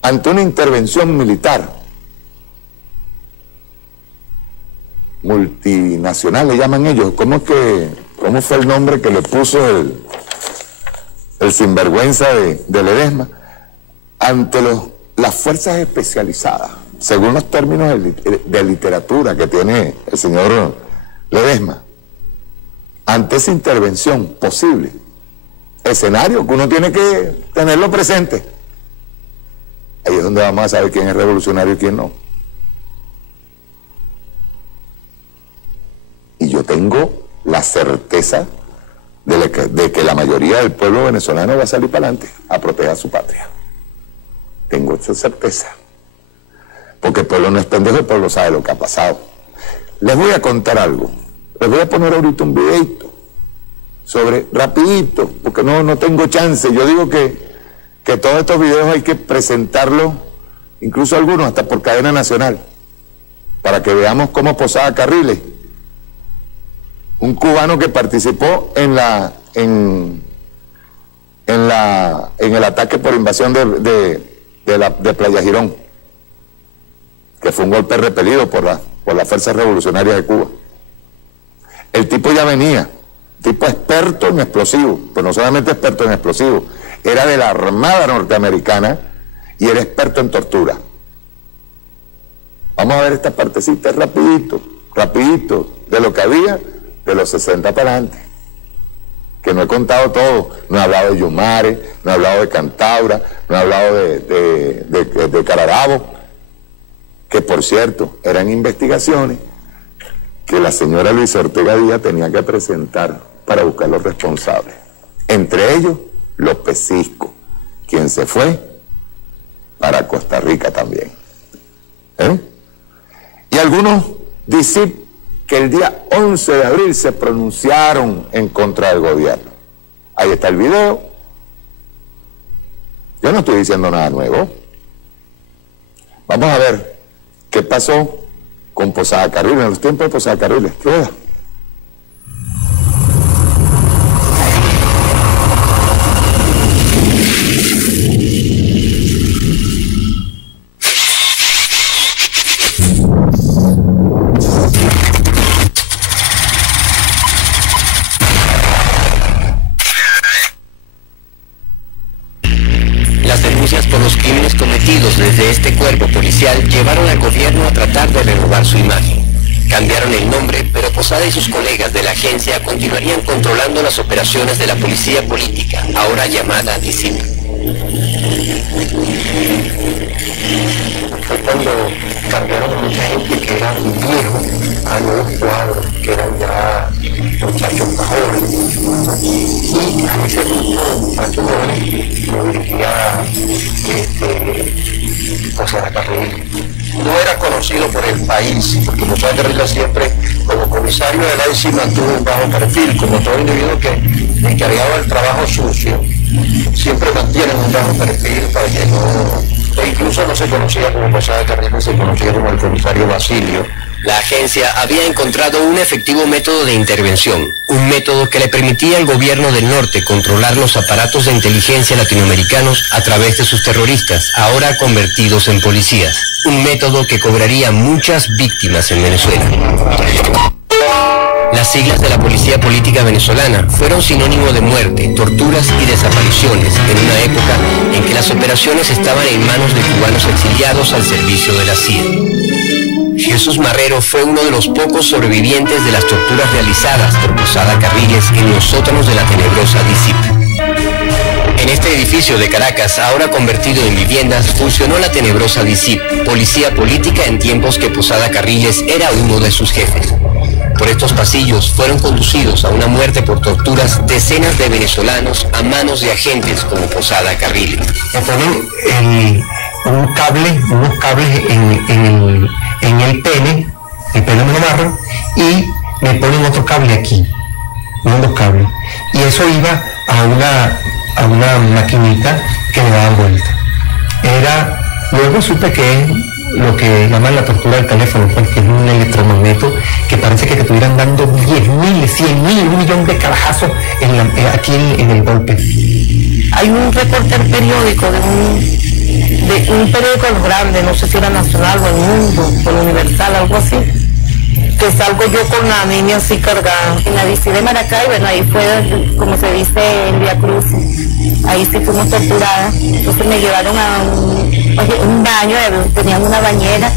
Ante una intervención militar multinacional, le llaman ellos, ¿cómo fue el nombre que le puso el sinvergüenza de Ledesma? Ante las fuerzas especializadas, según los términos de literatura que tiene el señor Ledesma, ante esa intervención posible, escenario que uno tiene que tenerlo presente, ahí es donde vamos a saber quién es revolucionario y quién no. Y yo tengo la certeza de que la mayoría del pueblo venezolano va a salir para adelante a proteger a su patria. Tengo esa certeza. Porque el pueblo no es pendejo, el pueblo sabe lo que ha pasado. Les voy a contar algo. Les voy a poner ahorita un videito rapidito, porque no tengo chance. Yo digo que todos estos videos hay que presentarlos, incluso algunos hasta por cadena nacional, para que veamos cómo Posada Carriles, un cubano que participó en el ataque por invasión de Playa Girón, que fue un golpe repelido por las fuerzas revolucionarias de Cuba. El tipo ya venía, tipo experto en explosivos, pero no solamente experto en explosivos, era de la Armada norteamericana y era experto en tortura. Vamos a ver esta partecita rapidito, de lo que había de los 60 para adelante, que no he contado todo. No he hablado de Yumare, no he hablado de Cantabra, no he hablado de Cararabo, que por cierto eran investigaciones que la señora Luisa Ortega Díaz tenía que presentar para buscar los responsables, entre ellos López Cisco, quien se fue para Costa Rica también. Y algunos discípulos que el día 11 de abril se pronunciaron en contra del gobierno. Ahí está el video. Yo no estoy diciendo nada nuevo. Vamos a ver qué pasó con Posada Carriles, en los tiempos de Posada Carriles. ¿Qué vea? Desde este cuerpo policial llevaron al gobierno a tratar de renovar su imagen. Cambiaron el nombre, pero Posada y sus colegas de la agencia continuarían controlando las operaciones de la policía política, ahora llamada DICIP. Fue cuando cambiaron a mucha gente que era viejo a nuevos cuadros, que eran ya muchachos más jóvenes. Y a ese grupo de muchachos jóvenes lo dirigía Posada Carriles. No era conocido por el país, porque Posada Carriles siempre, como comisario de la DICIP, mantuvo un bajo perfil, como todo individuo que encargaba el trabajo sucio, siempre mantienen un bajo perfil para que no, e incluso no se conocía como Posada Carriles, se conocía como el comisario Basilio. La agencia había encontrado un efectivo método de intervención, un método que le permitía al gobierno del norte controlar los aparatos de inteligencia latinoamericanos a través de sus terroristas, ahora convertidos en policías. Un método que cobraría muchas víctimas en Venezuela. Las siglas de la Policía Política Venezolana fueron sinónimo de muerte, torturas y desapariciones en una época en que las operaciones estaban en manos de cubanos exiliados al servicio de la CIA. Jesús Marrero fue uno de los pocos sobrevivientes de las torturas realizadas por Posada Carriles en los sótanos de la tenebrosa DICIP. En este edificio de Caracas, ahora convertido en viviendas, funcionó la tenebrosa DICIP, policía política en tiempos que Posada Carriles era uno de sus jefes. Por estos pasillos fueron conducidos a una muerte por torturas decenas de venezolanos a manos de agentes como Posada Carriles. Me ponen unos cables en el pene me lo amarran y me ponen otro cable aquí, unos cables. Y eso iba a una maquinita que me daba vuelta. Luego supe que lo que llaman la tortura del teléfono, pues, que es un electromagneto que parece que te estuvieran dando 10.000, 100.000, 1.000.000 de carajazos aquí en el golpe. Hay un reporter periódico de un periódico grande, no sé si era Nacional o El Mundo, o El Universal, algo así, que salgo yo con la niña así cargada. En la DC de Maracay, bueno, ahí fue, como se dice, el Vía Cruz. Ahí sí fuimos torturadas. Entonces me llevaron a un baño, tenían una bañera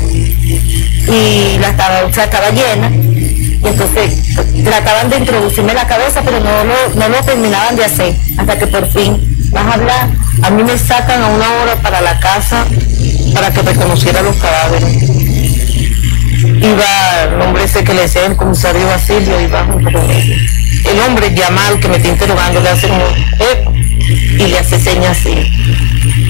y estaba llena. Y entonces trataban de introducirme la cabeza, pero no lo terminaban de hacer, hasta que por fin, vas a hablar, a mí me sacan a 1 hora para la casa para que reconociera los cadáveres. Iba el hombre ese que le decía el comisario Basilio, iba junto con él. El hombre Yamal, que me está interrogando, le hace como y le hace señas así,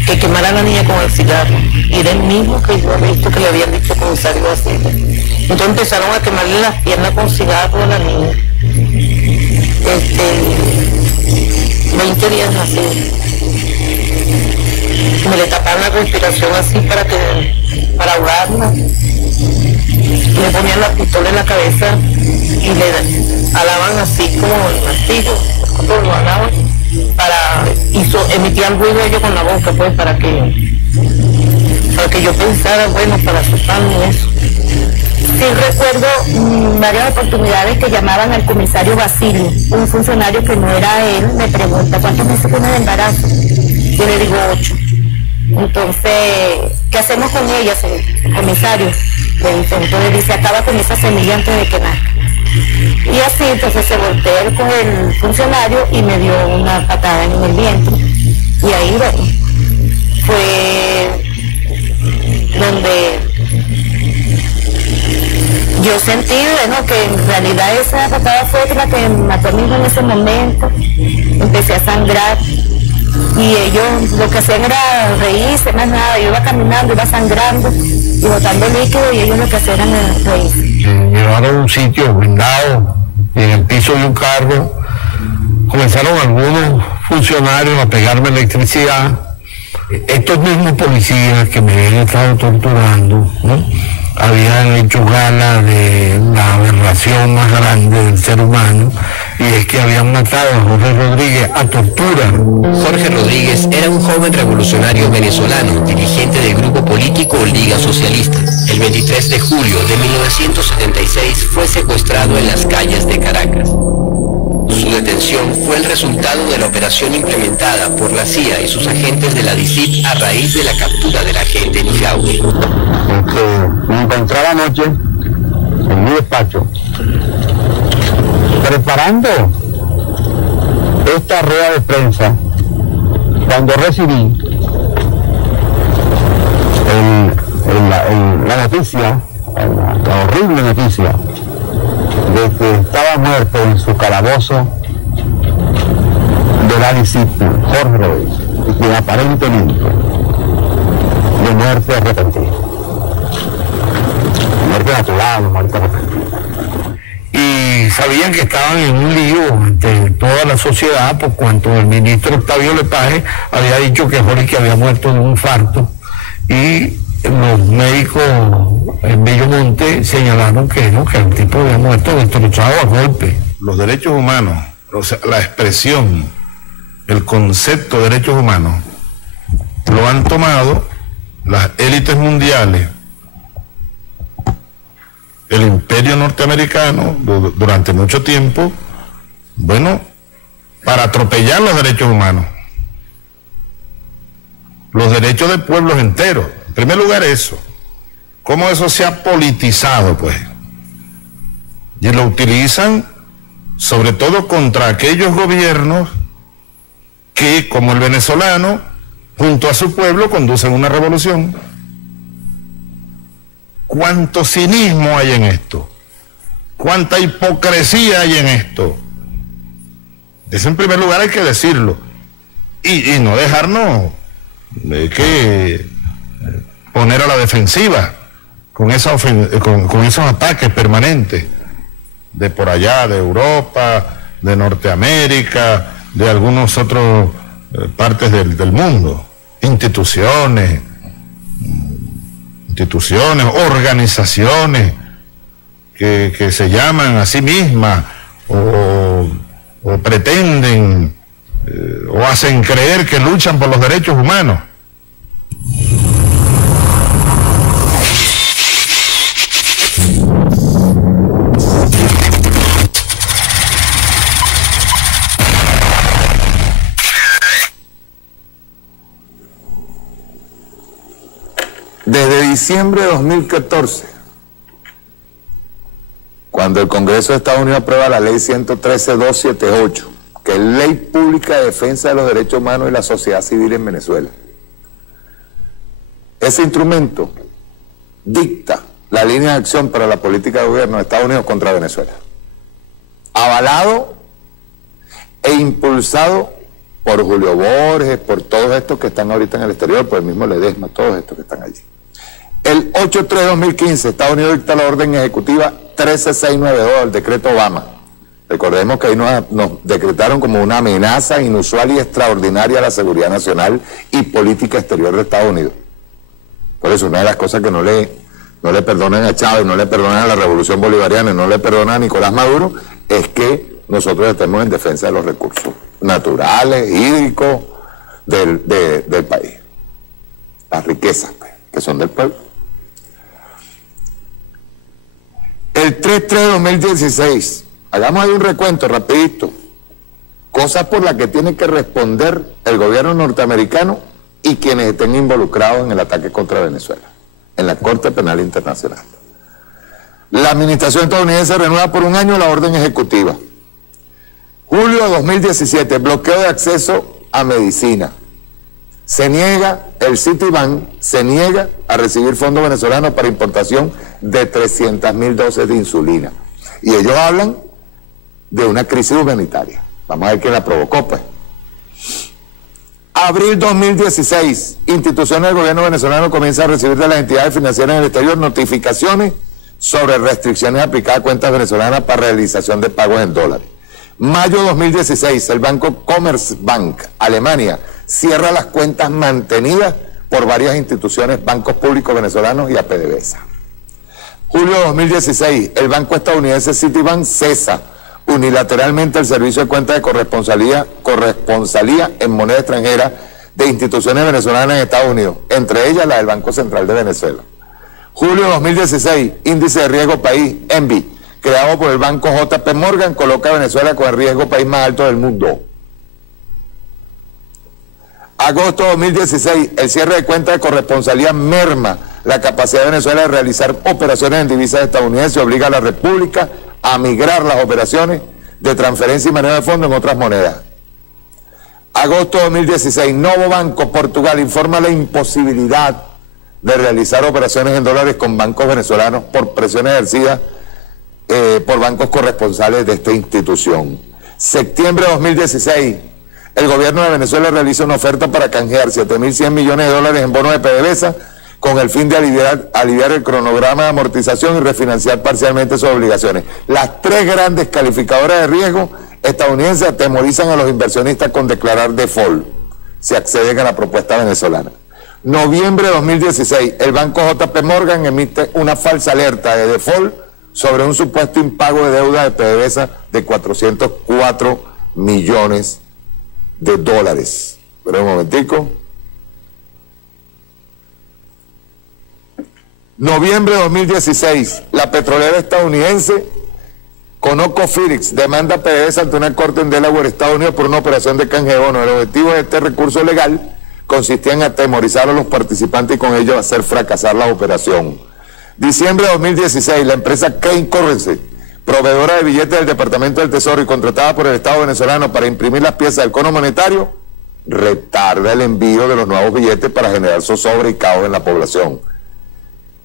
que quemara a la niña con el cigarro. Y era el mismo que yo había visto que le habían dicho al comisario Basilio. Entonces empezaron a quemarle las piernas con cigarro a la niña. 20 días así. Me le taparon la respiración así para ahogarla. Le ponían la pistola en la cabeza y le alaban así como el martillo, como lo alaban, emitían ruido ellos con la boca, pues, para que yo pensara, bueno, para asustarme eso. Sí recuerdo varias oportunidades que llamaban al comisario Basilio, un funcionario que no era él, me pregunta, ¿cuántos meses tiene de embarazo? Yo le digo 8. Entonces, ¿qué hacemos con ella, comisario? Le dice, entonces dice, acaba con esa semilla antes de que nazca. Y así, entonces se volteó con el funcionario y me dio una patada en el vientre. Y ahí, bueno, fue donde yo sentí, bueno, que en realidad esa patada fue la que me mató a mí en ese momento. Empecé a sangrar. Y ellos lo que hacían era reírse, más nada. Yo iba caminando, iba sangrando y botando líquido, y ellos lo que hacían era reírse. Me llevaron a un sitio blindado, y en el piso de un carro comenzaron algunos funcionarios a pegarme electricidad. Estos mismos policías que me habían estado torturando, ¿no?, habían hecho gala de la aberración más grande del ser humano, y es que habían matado a Jorge Rodríguez a tortura. Jorge Rodríguez era un joven revolucionario venezolano, dirigente del grupo político Liga Socialista. El 23 de julio de 1976 fue secuestrado en las calles de Caracas. Su detención fue el resultado de la operación implementada por la CIA y sus agentes de la DICIT a raíz de la captura del agente Nijawi. Me encontraba anoche en mi despacho preparando esta rueda de prensa cuando recibí la noticia, la horrible noticia de que estaba muerto en su calabozo de la disciplina, Jorge Rodríguez, y que aparentemente de muerte repentina. Muerte natural, muerte repentina. Y sabían que estaban en un lío ante toda la sociedad, por cuanto el ministro Octavio Lepage había dicho que Jorge había muerto de un infarto, y los médicos en Bellomonte señalaron que no, que el tipo había muerto destrozado a golpe. Los derechos humanos, o sea, la expresión, el concepto de derechos humanos, lo han tomado las élites mundiales, el imperio norteamericano durante mucho tiempo, bueno, para atropellar los derechos humanos, los derechos de pueblos enteros. En primer lugar eso, cómo eso se ha politizado, pues, y lo utilizan sobre todo contra aquellos gobiernos que, como el venezolano, junto a su pueblo conducen una revolución. ¿Cuánto cinismo hay en esto? ¿Cuánta hipocresía hay en esto? Eso en primer lugar hay que decirlo, y no dejarnos que poner a la defensiva con esos ataques permanentes de por allá, de Europa, de Norteamérica, de algunos otros partes del mundo, instituciones instituciones, organizaciones que se llaman a sí mismas o pretenden o hacen creer que luchan por los derechos humanos. Desde diciembre de 2014, cuando el Congreso de Estados Unidos aprueba la ley 113.278, que es Ley Pública de Defensa de los Derechos Humanos y la Sociedad Civil en Venezuela, ese instrumento dicta la línea de acción para la política de gobierno de Estados Unidos contra Venezuela, avalado e impulsado por Julio Borges, por todos estos que están ahorita en el exterior, por el mismo Ledesma, todos estos que están allí. El 8/3/2015, Estados Unidos dicta la orden ejecutiva 13692, el decreto Obama. Recordemos que ahí nos decretaron como una amenaza inusual y extraordinaria a la seguridad nacional y política exterior de Estados Unidos. Por eso, una de las cosas que no le perdonan a Chávez, no le perdonan a la Revolución Bolivariana, no le perdonan a Nicolás Maduro, es que nosotros estemos en defensa de los recursos naturales, hídricos del país. Las riquezas, que son del pueblo. El 3/3/2016, hagamos ahí un recuento rapidito, cosas por las que tiene que responder el gobierno norteamericano y quienes estén involucrados en el ataque contra Venezuela, en la Corte Penal Internacional. La administración estadounidense renueva por un año la orden ejecutiva. Julio de 2017, bloqueo de acceso a medicina. Se niega, el Citibank se niega a recibir fondos venezolanos para importación de 300.000 dosis de insulina. Y ellos hablan de una crisis humanitaria. Vamos a ver quién la provocó, pues. Abril 2016, instituciones del gobierno venezolano comienzan a recibir de las entidades financieras en el exterior notificaciones sobre restricciones aplicadas a cuentas venezolanas para realización de pagos en dólares. Mayo 2016, el banco Commerzbank, Alemania, cierra las cuentas mantenidas por varias instituciones, bancos públicos venezolanos y a PDVSA. Julio de 2016, el banco estadounidense Citibank cesa unilateralmente el servicio de cuentas de corresponsalía en moneda extranjera de instituciones venezolanas en Estados Unidos, entre ellas la del Banco Central de Venezuela. Julio de 2016, índice de riesgo país, ENVI, creado por el banco JP Morgan, coloca a Venezuela con el riesgo país más alto del mundo. Agosto de 2016, el cierre de cuentas de corresponsalía merma la capacidad de Venezuela de realizar operaciones en divisas estadounidenses y obliga a la República a migrar las operaciones de transferencia y manejo de fondos en otras monedas. Agosto de 2016, Novo Banco Portugal informa la imposibilidad de realizar operaciones en dólares con bancos venezolanos por presiones ejercidas por bancos corresponsales de esta institución. Septiembre de 2016, el gobierno de Venezuela realiza una oferta para canjear 7.100 millones de dólares en bonos de PDVSA con el fin de aliviar el cronograma de amortización y refinanciar parcialmente sus obligaciones. Las tres grandes calificadoras de riesgo estadounidenses atemorizan a los inversionistas con declarar default si acceden a la propuesta venezolana. Noviembre de 2016, el banco JP Morgan emite una falsa alerta de default sobre un supuesto impago de deuda de PDVSA de 404 millones de dólares. Pero un momentico. Noviembre de 2016, la petrolera estadounidense ConocoPhillips demanda a PDVSA ante una corte en Delaware, Estados Unidos, por una operación de canje de bonos. El objetivo de este recurso legal consistía en atemorizar a los participantes y con ello hacer fracasar la operación. Diciembre de 2016, la empresa Crane Currency, proveedora de billetes del Departamento del Tesoro y contratada por el Estado venezolano para imprimir las piezas del cono monetario, retarda el envío de los nuevos billetes para generar zozobra y caos en la población.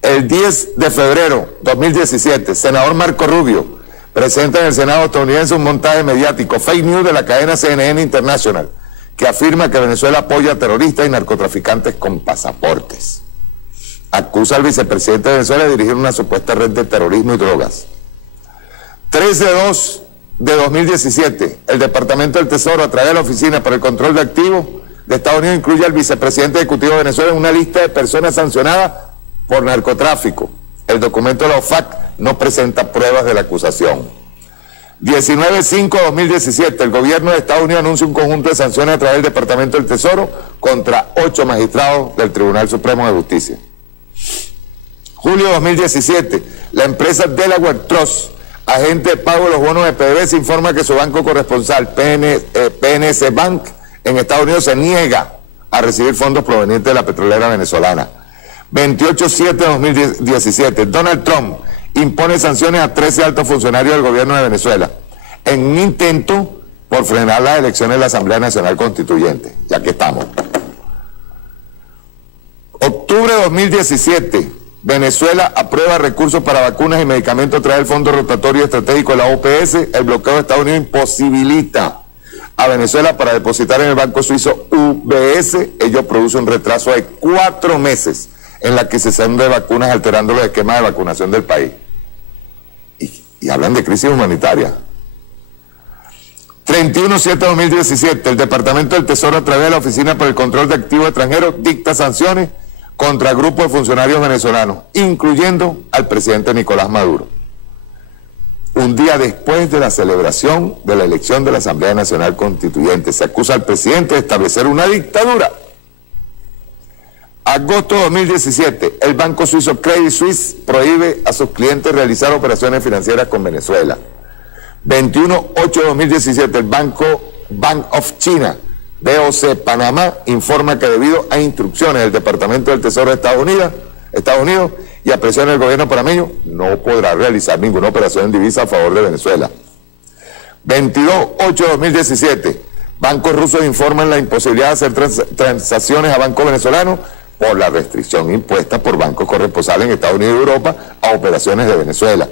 El 10 de febrero de 2017, senador Marco Rubio presenta en el Senado estadounidense un montaje mediático, fake news de la cadena CNN International, que afirma que Venezuela apoya a terroristas y narcotraficantes con pasaportes. Acusa al vicepresidente de Venezuela de dirigir una supuesta red de terrorismo y drogas. 13/2 de 2017, el Departamento del Tesoro, a través de la Oficina para el Control de Activos de Estados Unidos, incluye al vicepresidente ejecutivo de Venezuela en una lista de personas sancionadas por narcotráfico. El documento de la OFAC no presenta pruebas de la acusación. 19/5/2017, el gobierno de Estados Unidos anuncia un conjunto de sanciones a través del Departamento del Tesoro contra 8 magistrados del Tribunal Supremo de Justicia. Julio 2017, la empresa Delaware Trust, agente de pago de los bonos de PDVSA, informa que su banco corresponsal, PNC Bank, en Estados Unidos, se niega a recibir fondos provenientes de la petrolera venezolana. 28/7/2017, Donald Trump impone sanciones a 13 altos funcionarios del gobierno de Venezuela en un intento por frenar las elecciones de la Asamblea Nacional Constituyente. Ya que estamos. Octubre de 2017, Venezuela aprueba recursos para vacunas y medicamentos a través del Fondo Rotatorio Estratégico de la OPS. El bloqueo de Estados Unidos imposibilita a Venezuela para depositar en el banco suizo UBS. Ello produce un retraso de 4 meses en la adquisición de vacunas, alterando los esquemas de vacunación del país. Y hablan de crisis humanitaria. 31/7/2017, el Departamento del Tesoro, a través de la Oficina para el Control de Activos Extranjeros, dicta sanciones contra grupos de funcionarios venezolanos, incluyendo al presidente Nicolás Maduro. Un día después de la celebración de la elección de la Asamblea Nacional Constituyente, se acusa al presidente de establecer una dictadura. Agosto de 2017, el banco suizo Credit Suisse prohíbe a sus clientes realizar operaciones financieras con Venezuela. 21/8/2017, el Bank of China, BOC Panamá, informa que debido a instrucciones del Departamento del Tesoro de Estados Unidos y a presión del gobierno panameño, no podrá realizar ninguna operación en divisa a favor de Venezuela. 22/8/2017, bancos rusos informan la imposibilidad de hacer transacciones a bancos venezolanos por la restricción impuesta por bancos corresponsales en Estados Unidos y Europa a operaciones de Venezuela.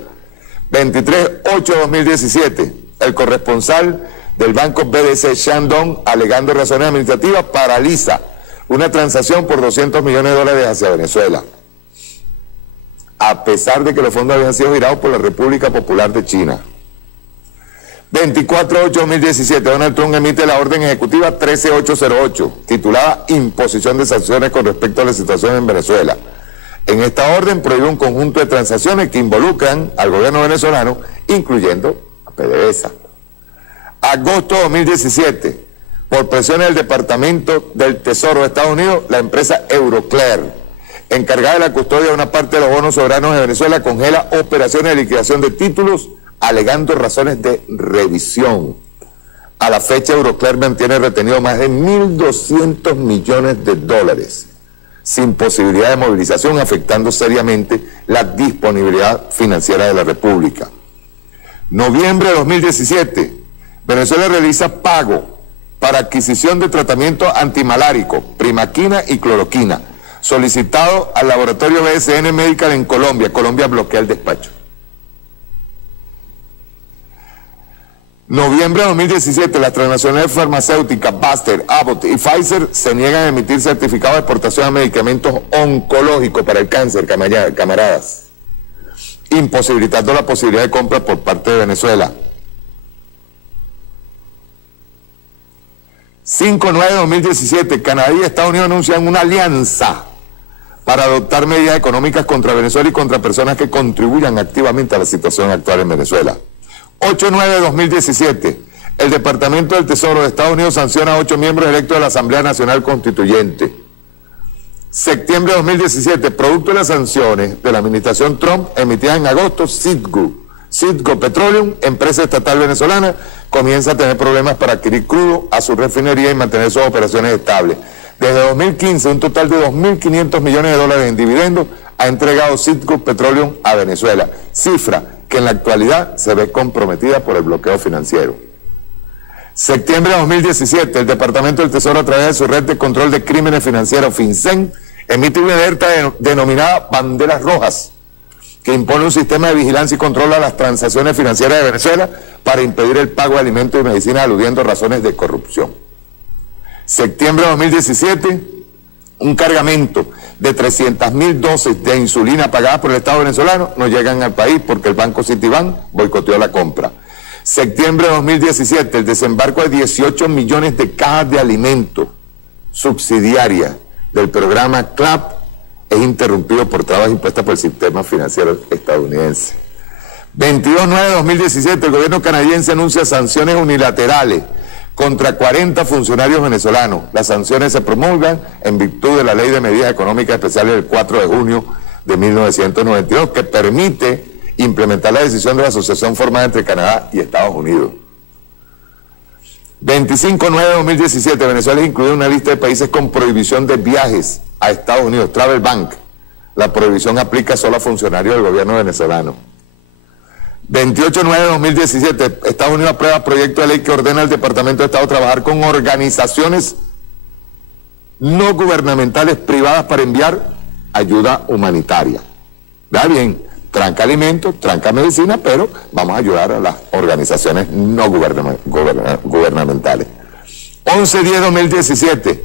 23/8/2017, el corresponsal del banco BDC Shandong, alegando razones administrativas, paraliza una transacción por $200 millones hacia Venezuela, a pesar de que los fondos habían sido girados por la República Popular de China. 24/8/2017, Donald Trump emite la orden ejecutiva 13808, titulada Imposición de sanciones con respecto a la situación en Venezuela. En esta orden prohíbe un conjunto de transacciones que involucran al gobierno venezolano, incluyendo a PDVSA. Agosto de 2017, por presiones del Departamento del Tesoro de Estados Unidos, la empresa Euroclear, encargada de la custodia de una parte de los bonos soberanos de Venezuela, congela operaciones de liquidación de títulos, alegando razones de revisión. A la fecha, Euroclear mantiene retenido más de $1.200 millones, sin posibilidad de movilización, afectando seriamente la disponibilidad financiera de la República. Noviembre de 2017, Venezuela realiza pago para adquisición de tratamiento antimalárico, primaquina y cloroquina, solicitado al laboratorio BSN Medical en Colombia. Colombia bloquea el despacho. Noviembre de 2017, las transnacionales farmacéuticas Baster, Abbott y Pfizer se niegan a emitir certificados de exportación de medicamentos oncológicos para el cáncer, camaradas, imposibilitando la posibilidad de compra por parte de Venezuela. 5/9/2017, Canadá y Estados Unidos anuncian una alianza para adoptar medidas económicas contra Venezuela y contra personas que contribuyan activamente a la situación actual en Venezuela. 8/9/2017, el Departamento del Tesoro de Estados Unidos sanciona a 8 miembros electos de la Asamblea Nacional Constituyente. Septiembre de 2017, producto de las sanciones de la administración Trump emitidas en agosto, Citgo Petroleum, empresa estatal venezolana, comienza a tener problemas para adquirir crudo a su refinería y mantener sus operaciones estables. Desde 2015, un total de $2.500 millones en dividendos ha entregado Citgo Petroleum a Venezuela, cifra que en la actualidad se ve comprometida por el bloqueo financiero. Septiembre de 2017, el Departamento del Tesoro, a través de su red de control de crímenes financieros, FinCEN, emite una alerta denominada Banderas Rojas, que impone un sistema de vigilancia y control a las transacciones financieras de Venezuela para impedir el pago de alimentos y medicinas, aludiendo a razones de corrupción. Septiembre de 2017, un cargamento de 300.000 dosis de insulina pagadas por el Estado venezolano no llegan al país porque el banco Citibank boicoteó la compra. Septiembre de 2017, el desembarco de 18 millones de cajas de alimentos subsidiarias del programa CLAP es interrumpido por trabas impuestas por el sistema financiero estadounidense. 22/9/2017, el gobierno canadiense anuncia sanciones unilaterales contra 40 funcionarios venezolanos. Las sanciones se promulgan en virtud de la Ley de Medidas Económicas Especiales del 4 de junio de 1992, que permite implementar la decisión de la asociación formada entre Canadá y Estados Unidos. 25/9/2017, Venezuela es incluida en una lista de países con prohibición de viajes a Estados Unidos, Travel Bank. La prohibición aplica solo a funcionarios del gobierno venezolano. 28/9/2017, Estados Unidos aprueba proyecto de ley que ordena al Departamento de Estado trabajar con organizaciones no gubernamentales privadas para enviar ayuda humanitaria. ¿Va bien? Tranca alimentos, tranca medicina, pero vamos a ayudar a las organizaciones no gubernamentales. 11/10/2017,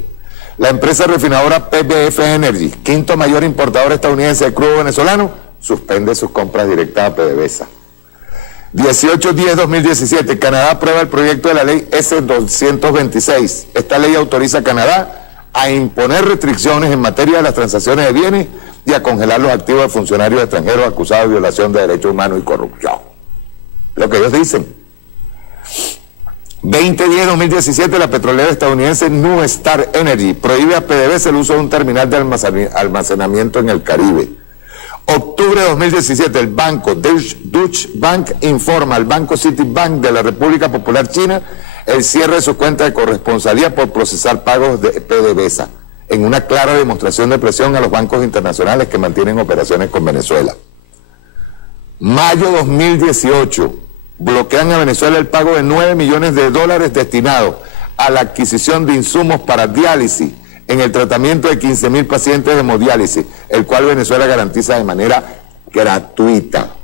la empresa refinadora PBF Energy, quinto mayor importador estadounidense de crudo venezolano, suspende sus compras directas a PDVSA. 18/10/2017, Canadá aprueba el proyecto de la ley S-226. Esta ley autoriza a Canadá a imponer restricciones en materia de las transacciones de bienes y a congelar los activos de funcionarios extranjeros acusados de violación de derechos humanos y corrupción. Lo que ellos dicen. 20/10/2017, la petrolera estadounidense New Star Energy prohíbe a PDVSA el uso de un terminal de almacenamiento en el Caribe. Octubre de 2017, el banco Deutsche Bank informa al Banco Citibank de la República Popular China el cierre de su cuenta de corresponsalía por procesar pagos de PDVSA, en una clara demostración de presión a los bancos internacionales que mantienen operaciones con Venezuela. Mayo 2018, bloquean a Venezuela el pago de $9 millones destinados a la adquisición de insumos para diálisis en el tratamiento de 15.000 pacientes de hemodiálisis, el cual Venezuela garantiza de manera gratuita.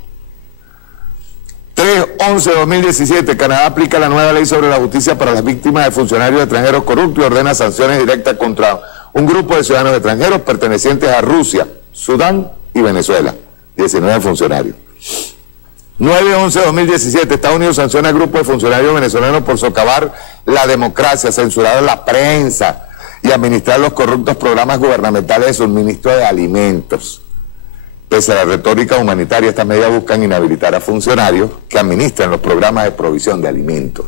3/11/2017, Canadá aplica la nueva ley sobre la justicia para las víctimas de funcionarios extranjeros corruptos y ordena sanciones directas contra un grupo de ciudadanos extranjeros pertenecientes a Rusia, Sudán y Venezuela. 19 funcionarios. 9/11/2017, Estados Unidos sanciona al grupo de funcionarios venezolanos por socavar la democracia, censurar la prensa y administrar los corruptos programas gubernamentales de suministro de alimentos. Pese a la retórica humanitaria, estas medidas buscan inhabilitar a funcionarios que administran los programas de provisión de alimentos,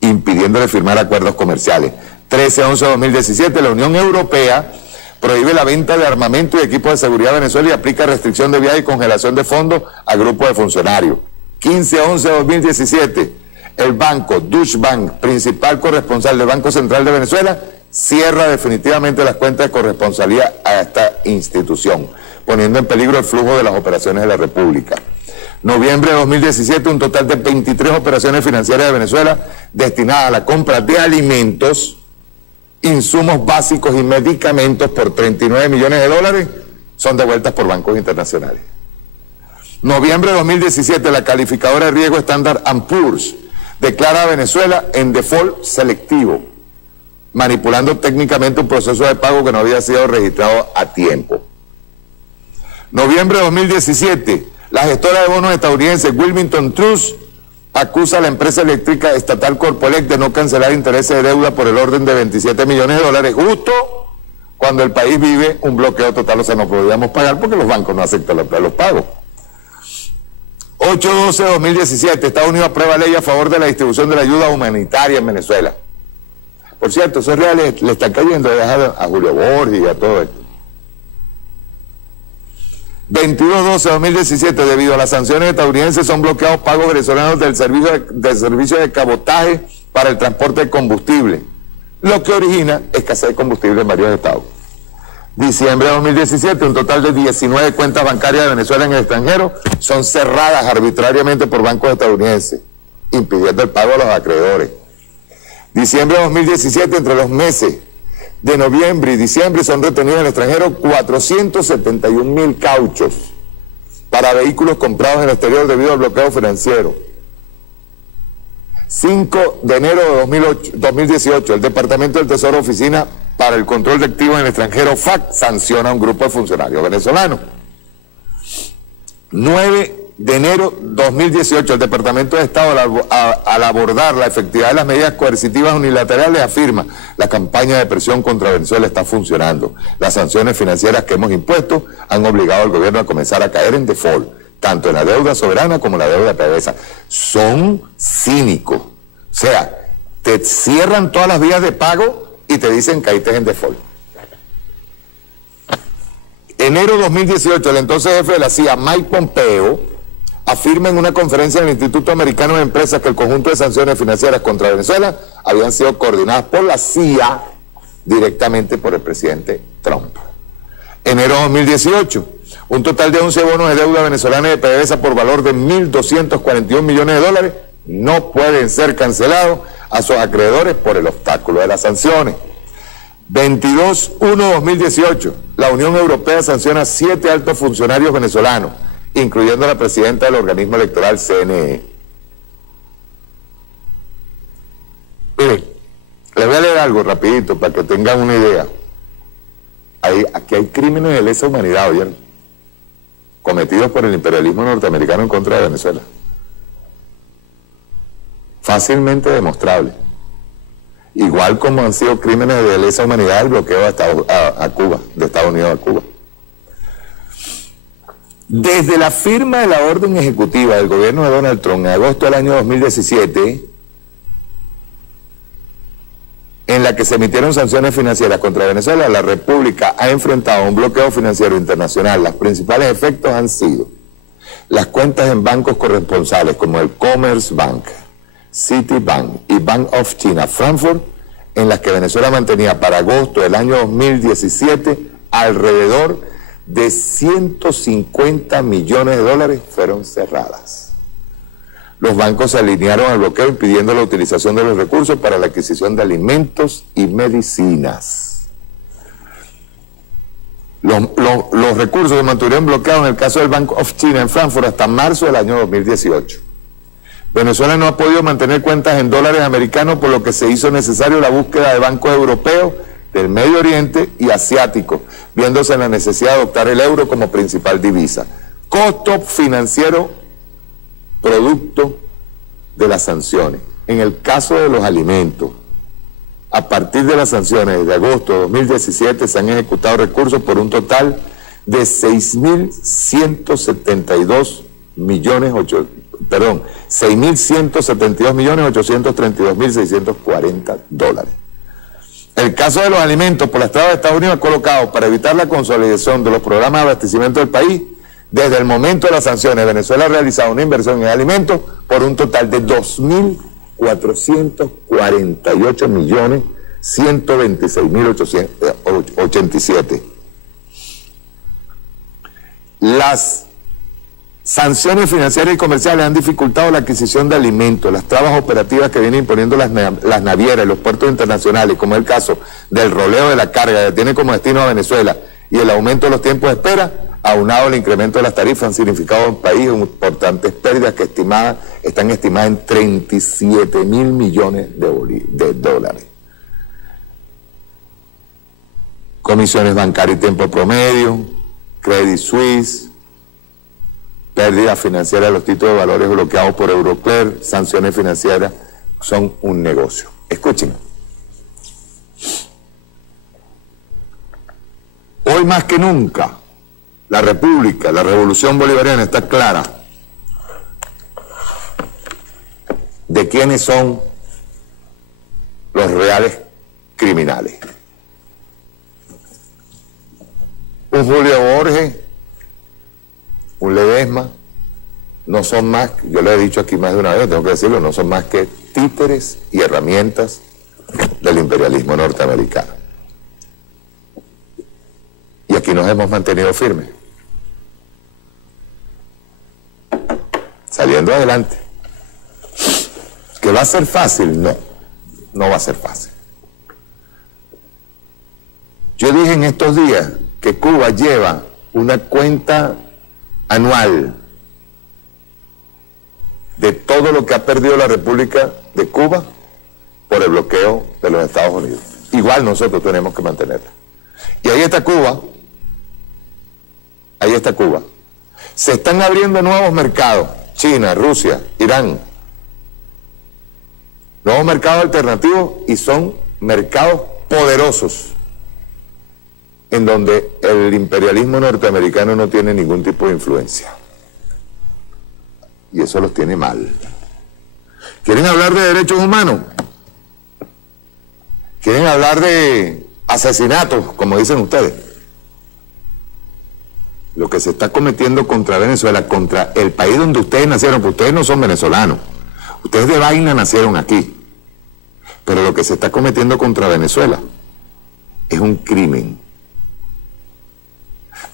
impidiéndole firmar acuerdos comerciales. 13/11/2017, la Unión Europea prohíbe la venta de armamento y equipos de seguridad a Venezuela y aplica restricción de viaje y congelación de fondos a grupos de funcionarios. 15/11/2017, el banco Deutsche Bank, principal corresponsal del Banco Central de Venezuela, cierra definitivamente las cuentas de corresponsalía a esta institución, poniendo en peligro el flujo de las operaciones de la República. Noviembre de 2017, un total de 23 operaciones financieras de Venezuela destinadas a la compra de alimentos, insumos básicos y medicamentos por $39 millones son devueltas por bancos internacionales. Noviembre de 2017, la calificadora de riesgo Standard & Poor's declara a Venezuela en default selectivo, manipulando técnicamente un proceso de pago que no había sido registrado a tiempo. Noviembre de 2017, la gestora de bonos estadounidense Wilmington Trust acusa a la empresa eléctrica estatal Corpoelec de no cancelar intereses de deuda por el orden de $27 millones, justo cuando el país vive un bloqueo total, o sea, no podíamos pagar porque los bancos no aceptan los pagos. 8/12/2017, Estados Unidos aprueba ley a favor de la distribución de la ayuda humanitaria en Venezuela. Por cierto, eso es real, le está cayendo a Julio Borges y a todo esto. 22/12/2017, debido a las sanciones estadounidenses, son bloqueados pagos venezolanos del servicio de cabotaje para el transporte de combustible, lo que origina escasez de combustible en varios estados. Diciembre de 2017, un total de 19 cuentas bancarias de Venezuela en el extranjero son cerradas arbitrariamente por bancos estadounidenses, impidiendo el pago a los acreedores. Diciembre de 2017, entre los meses de noviembre y diciembre son retenidos en el extranjero 471.000 cauchos para vehículos comprados en el exterior debido al bloqueo financiero. 5 de enero de 2018, el Departamento del Tesoro, Oficina para el Control de Activos en el Extranjero, FAC, sanciona a un grupo de funcionarios venezolanos. 9 de enero 2018, el Departamento de Estado, al abordar la efectividad de las medidas coercitivas unilaterales, afirma: la campaña de presión contra Venezuela está funcionando. Las sanciones financieras que hemos impuesto han obligado al gobierno a comenzar a caer en default, tanto en la deuda soberana como en la deuda PDVSA. Son cínicos. O sea, te cierran todas las vías de pago y te dicen que caíste en default. Enero 2018, el entonces jefe de la CIA, Mike Pompeo, afirma en una conferencia en el Instituto Americano de Empresas que el conjunto de sanciones financieras contra Venezuela habían sido coordinadas por la CIA directamente por el presidente Trump. Enero 2018, un total de 11 bonos de deuda venezolana de PDVSA por valor de $1.241 millones no pueden ser cancelados a sus acreedores por el obstáculo de las sanciones. 22/1/2018, la Unión Europea sanciona a 7 altos funcionarios venezolanos, incluyendo a la presidenta del organismo electoral CNE. Miren, les voy a leer algo rapidito para que tengan una idea. Aquí hay crímenes de lesa humanidad, ¿oyeron?, cometidos por el imperialismo norteamericano en contra de Venezuela. Fácilmente demostrable. Igual como han sido crímenes de lesa humanidad el bloqueo a Cuba, de Estados Unidos a Cuba. Desde la firma de la orden ejecutiva del gobierno de Donald Trump en agosto del año 2017, en la que se emitieron sanciones financieras contra Venezuela, la República ha enfrentado un bloqueo financiero internacional. Los principales efectos han sido las cuentas en bancos corresponsales como el Commerce Bank, Citibank y Bank of China Frankfurt, en las que Venezuela mantenía para agosto del año 2017 alrededor de $150 millones fueron cerradas. Los bancos se alinearon al bloqueo, impidiendo la utilización de los recursos para la adquisición de alimentos y medicinas. Los recursos se mantuvieron bloqueados en el caso del Bank of China en Frankfurt hasta marzo del año 2018. Venezuela no ha podido mantener cuentas en dólares americanos, por lo que se hizo necesario la búsqueda de bancos europeos, del Medio Oriente y asiáticos, viéndose en la necesidad de adoptar el euro como principal divisa. Costo financiero producto de las sanciones. En el caso de los alimentos, a partir de las sanciones de agosto de 2017 se han ejecutado recursos por un total de $6.172.832.640. El caso de los alimentos por el Estado de Estados Unidos ha colocado, para evitar la consolidación de los programas de abastecimiento del país, desde el momento de las sanciones, Venezuela ha realizado una inversión en alimentos por un total de $2.448.126.887. Las sanciones financieras y comerciales han dificultado la adquisición de alimentos, las trabas operativas que vienen imponiendo las navieras y los puertos internacionales, como es el caso del roleo de la carga que tiene como destino a Venezuela, y el aumento de los tiempos de espera, aunado al incremento de las tarifas, han significado en el país importantes pérdidas que están estimadas en $37.000 millones de dólares. Comisiones bancarias y tiempo promedio, Credit Suisse, pérdida financiera de los títulos de valores bloqueados por Euroclear, sanciones financieras, son un negocio. Escuchen. Hoy más que nunca, la República, la Revolución Bolivariana está clara de quiénes son los reales criminales. Un Julio Borges, un Ledesma, no son más, yo lo he dicho aquí más de una vez, tengo que decirlo, no son más que títeres y herramientas del imperialismo norteamericano. Y aquí nos hemos mantenido firmes, saliendo adelante. ¿Que va a ser fácil? No, no va a ser fácil. Yo dije en estos días que Cuba lleva una cuenta anual de todo lo que ha perdido la República de Cuba por el bloqueo de los Estados Unidos. Igual nosotros tenemos que mantenerla. Y ahí está Cuba, Se están abriendo nuevos mercados, China, Rusia, Irán, nuevos mercados alternativos, y son mercados poderosos en donde el imperialismo norteamericano no tiene ningún tipo de influencia. Y eso los tiene mal. ¿Quieren hablar de derechos humanos? ¿Quieren hablar de asesinatos, como dicen ustedes? Lo que se está cometiendo contra Venezuela, contra el país donde ustedes nacieron, porque ustedes no son venezolanos, ustedes de vaina nacieron aquí, pero lo que se está cometiendo contra Venezuela es un crimen.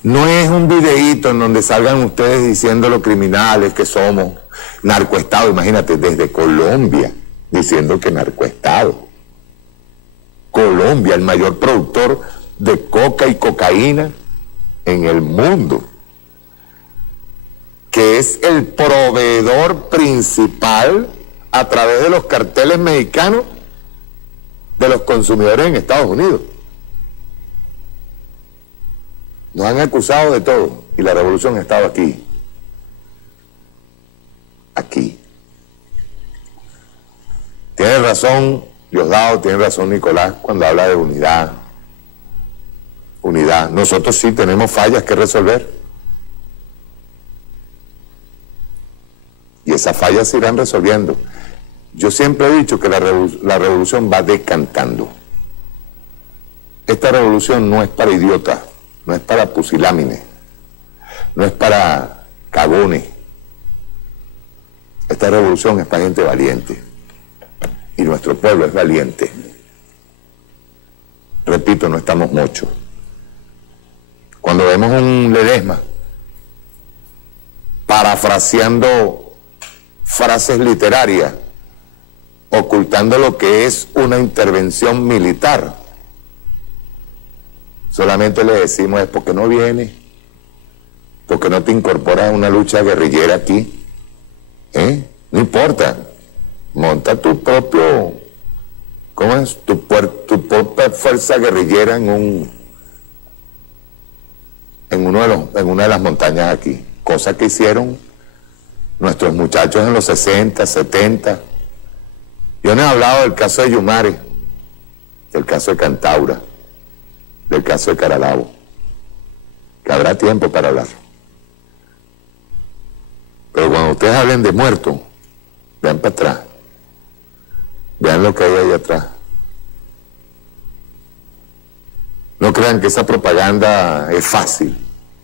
No es un videíto en donde salgan ustedes diciendo lo criminales que somos, narcoestado, imagínate, desde Colombia, diciendo que narcoestado. Colombia, el mayor productor de coca y cocaína en el mundo, que es el proveedor principal a través de los carteles mexicanos de los consumidores en Estados Unidos. Nos han acusado de todo y la revolución ha estado aquí. Aquí. Tiene razón Diosdado, tiene razón Nicolás cuando habla de unidad. Unidad. Nosotros sí tenemos fallas que resolver. Y esas fallas se irán resolviendo. Yo siempre he dicho que la revolución va decantando. Esta revolución no es para idiotas, no es para pusilámines, no es para cagones. Esta revolución es para gente valiente. Y nuestro pueblo es valiente. Repito, no estamos muchos. Cuando vemos un Ledesma parafraseando frases literarias, ocultando lo que es una intervención militar, solamente le decimos es porque no viene, porque no te incorporas a una lucha guerrillera aquí, no importa, monta tu propio, ¿cómo es? Tu propia fuerza guerrillera en una de las montañas aquí, cosa que hicieron nuestros muchachos en los 60, 70. Yo no he hablado del caso de Yumare, del caso de Cantaura, del caso de Caralabo, que habrá tiempo para hablar. Pero cuando ustedes hablen de muertos, vean para atrás, vean lo que hay ahí atrás. No crean que esa propaganda es fácil.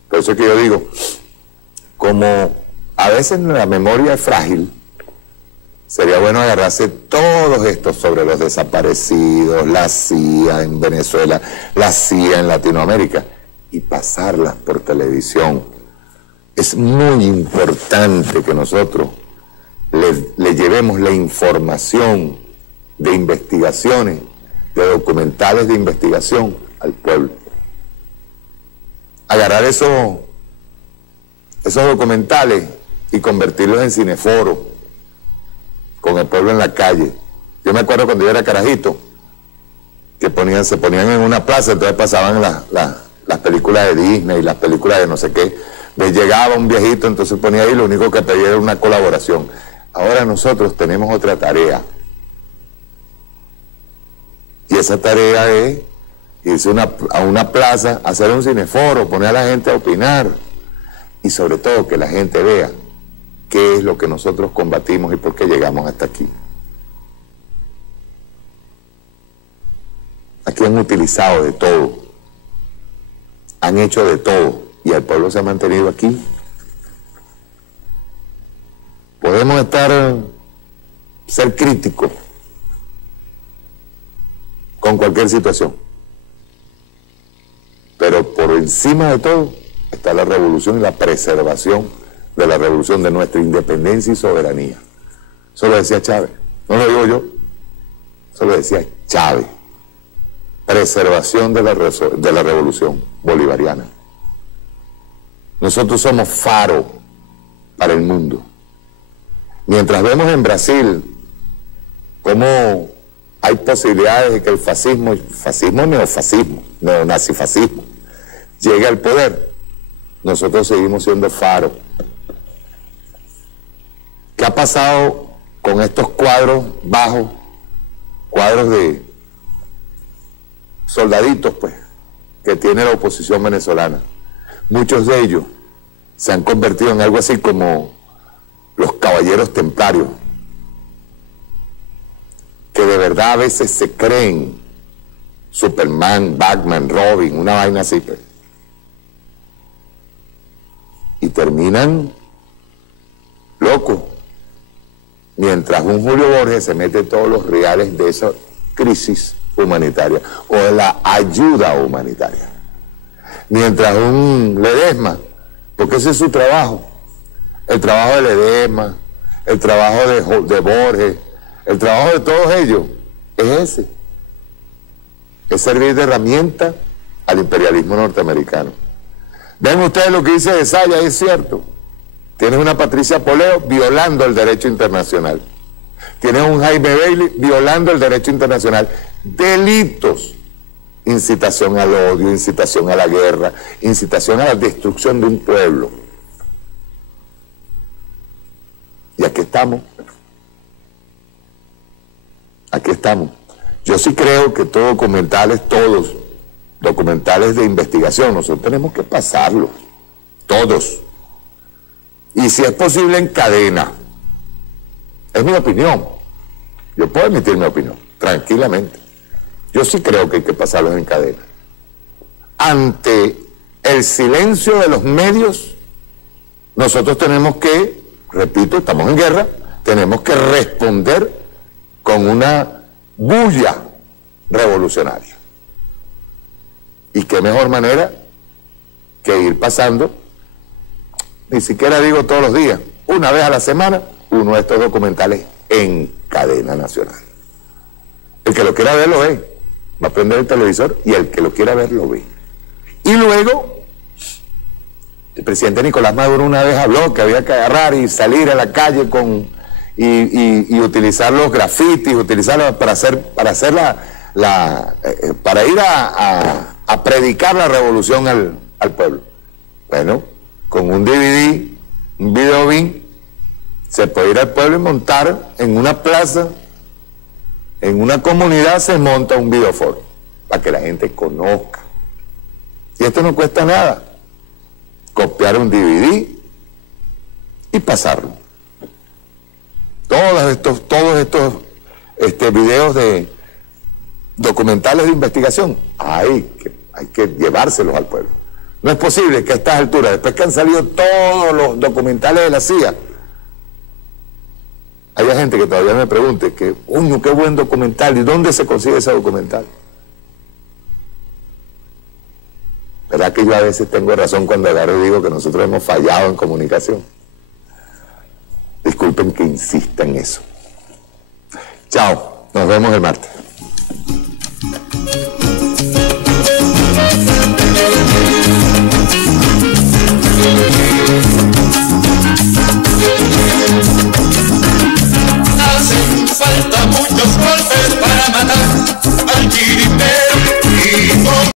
Por eso es que yo digo, como a veces la memoria es frágil, sería bueno agarrarse todos estos sobre los desaparecidos, la CIA en Venezuela, la CIA en Latinoamérica, y pasarlas por televisión. Es muy importante que nosotros le llevemos la información de investigaciones, de documentales de investigación al pueblo. Agarrar esos documentales y convertirlos en cineforos, con el pueblo en la calle. Yo me acuerdo cuando yo era carajito, que se ponían en una plaza, entonces pasaban las películas de Disney, las películas de no sé qué. Les llegaba un viejito, entonces ponía ahí, lo único que pedía era una colaboración. Ahora nosotros tenemos otra tarea. Y esa tarea es irse a una plaza, hacer un cineforo, poner a la gente a opinar. Y sobre todo que la gente vea qué es lo que nosotros combatimos y por qué llegamos hasta aquí. Aquí han utilizado de todo, han hecho de todo, y el pueblo se ha mantenido aquí. Podemos ser críticos con cualquier situación, pero por encima de todo está la revolución y la preservación de la revolución, de nuestra independencia y soberanía. Eso lo decía Chávez, no lo digo yo, eso lo decía Chávez. Preservación de la revolución bolivariana. Nosotros somos faro para el mundo. Mientras vemos en Brasil cómo hay posibilidades de que el fascismo, neofascismo, neonazifascismo, llegue al poder, nosotros seguimos siendo faro. ¿Qué ha pasado con estos cuadros bajos, cuadros de soldaditos, pues, que tiene la oposición venezolana? Muchos de ellos se han convertido en algo así como los caballeros templarios, que de verdad a veces se creen Superman, Batman, Robin, una vaina así, pues, y terminan locos, mientras un Julio Borges se mete todos los reales de esa crisis humanitaria o de la ayuda humanitaria, mientras un Ledesma, porque ese es su trabajo, el trabajo de Ledesma, el trabajo de Borges, el trabajo de todos ellos es ese, es servir de herramienta al imperialismo norteamericano. Ven ustedes lo que dice de Saya, es cierto. Tienes una Patricia Poleo violando el derecho internacional. Tienes un Jaime Bailey violando el derecho internacional. Delitos. Incitación al odio, incitación a la guerra, incitación a la destrucción de un pueblo. Y aquí estamos. Aquí estamos. Yo sí creo que todos documentales de investigación, nosotros tenemos que pasarlos, todos. Y si es posible en cadena. Es mi opinión. Yo puedo emitir mi opinión, tranquilamente. Yo sí creo que hay que pasarlos en cadena. Ante el silencio de los medios, nosotros tenemos que, repito, estamos en guerra, tenemos que responder con una bulla revolucionaria. Y qué mejor manera que ir pasando, ni siquiera digo todos los días, una vez a la semana, uno de estos documentales en cadena nacional. El que lo quiera ver lo ve, va a prender el televisor y el que lo quiera ver lo ve. Y luego, el presidente Nicolás Maduro una vez habló que había que agarrar y salir a la calle y utilizar los grafitis, utilizarlos para ir a predicar la revolución al pueblo. Bueno, con un DVD, un video bin, se puede ir al pueblo y montar en una plaza, en una comunidad se monta un videoforo para que la gente conozca. Y esto no cuesta nada, copiar un DVD y pasarlo. Todos estos videos de documentales de investigación hay que llevárselos al pueblo. No es posible que a estas alturas, después que han salido todos los documentales de la CIA, haya gente que todavía me pregunte que, uy, qué buen documental, ¿y dónde se consigue ese documental? ¿Verdad que yo a veces tengo razón cuando agarro y digo que nosotros hemos fallado en comunicación? Disculpen que insista en eso. Chao, nos vemos el martes.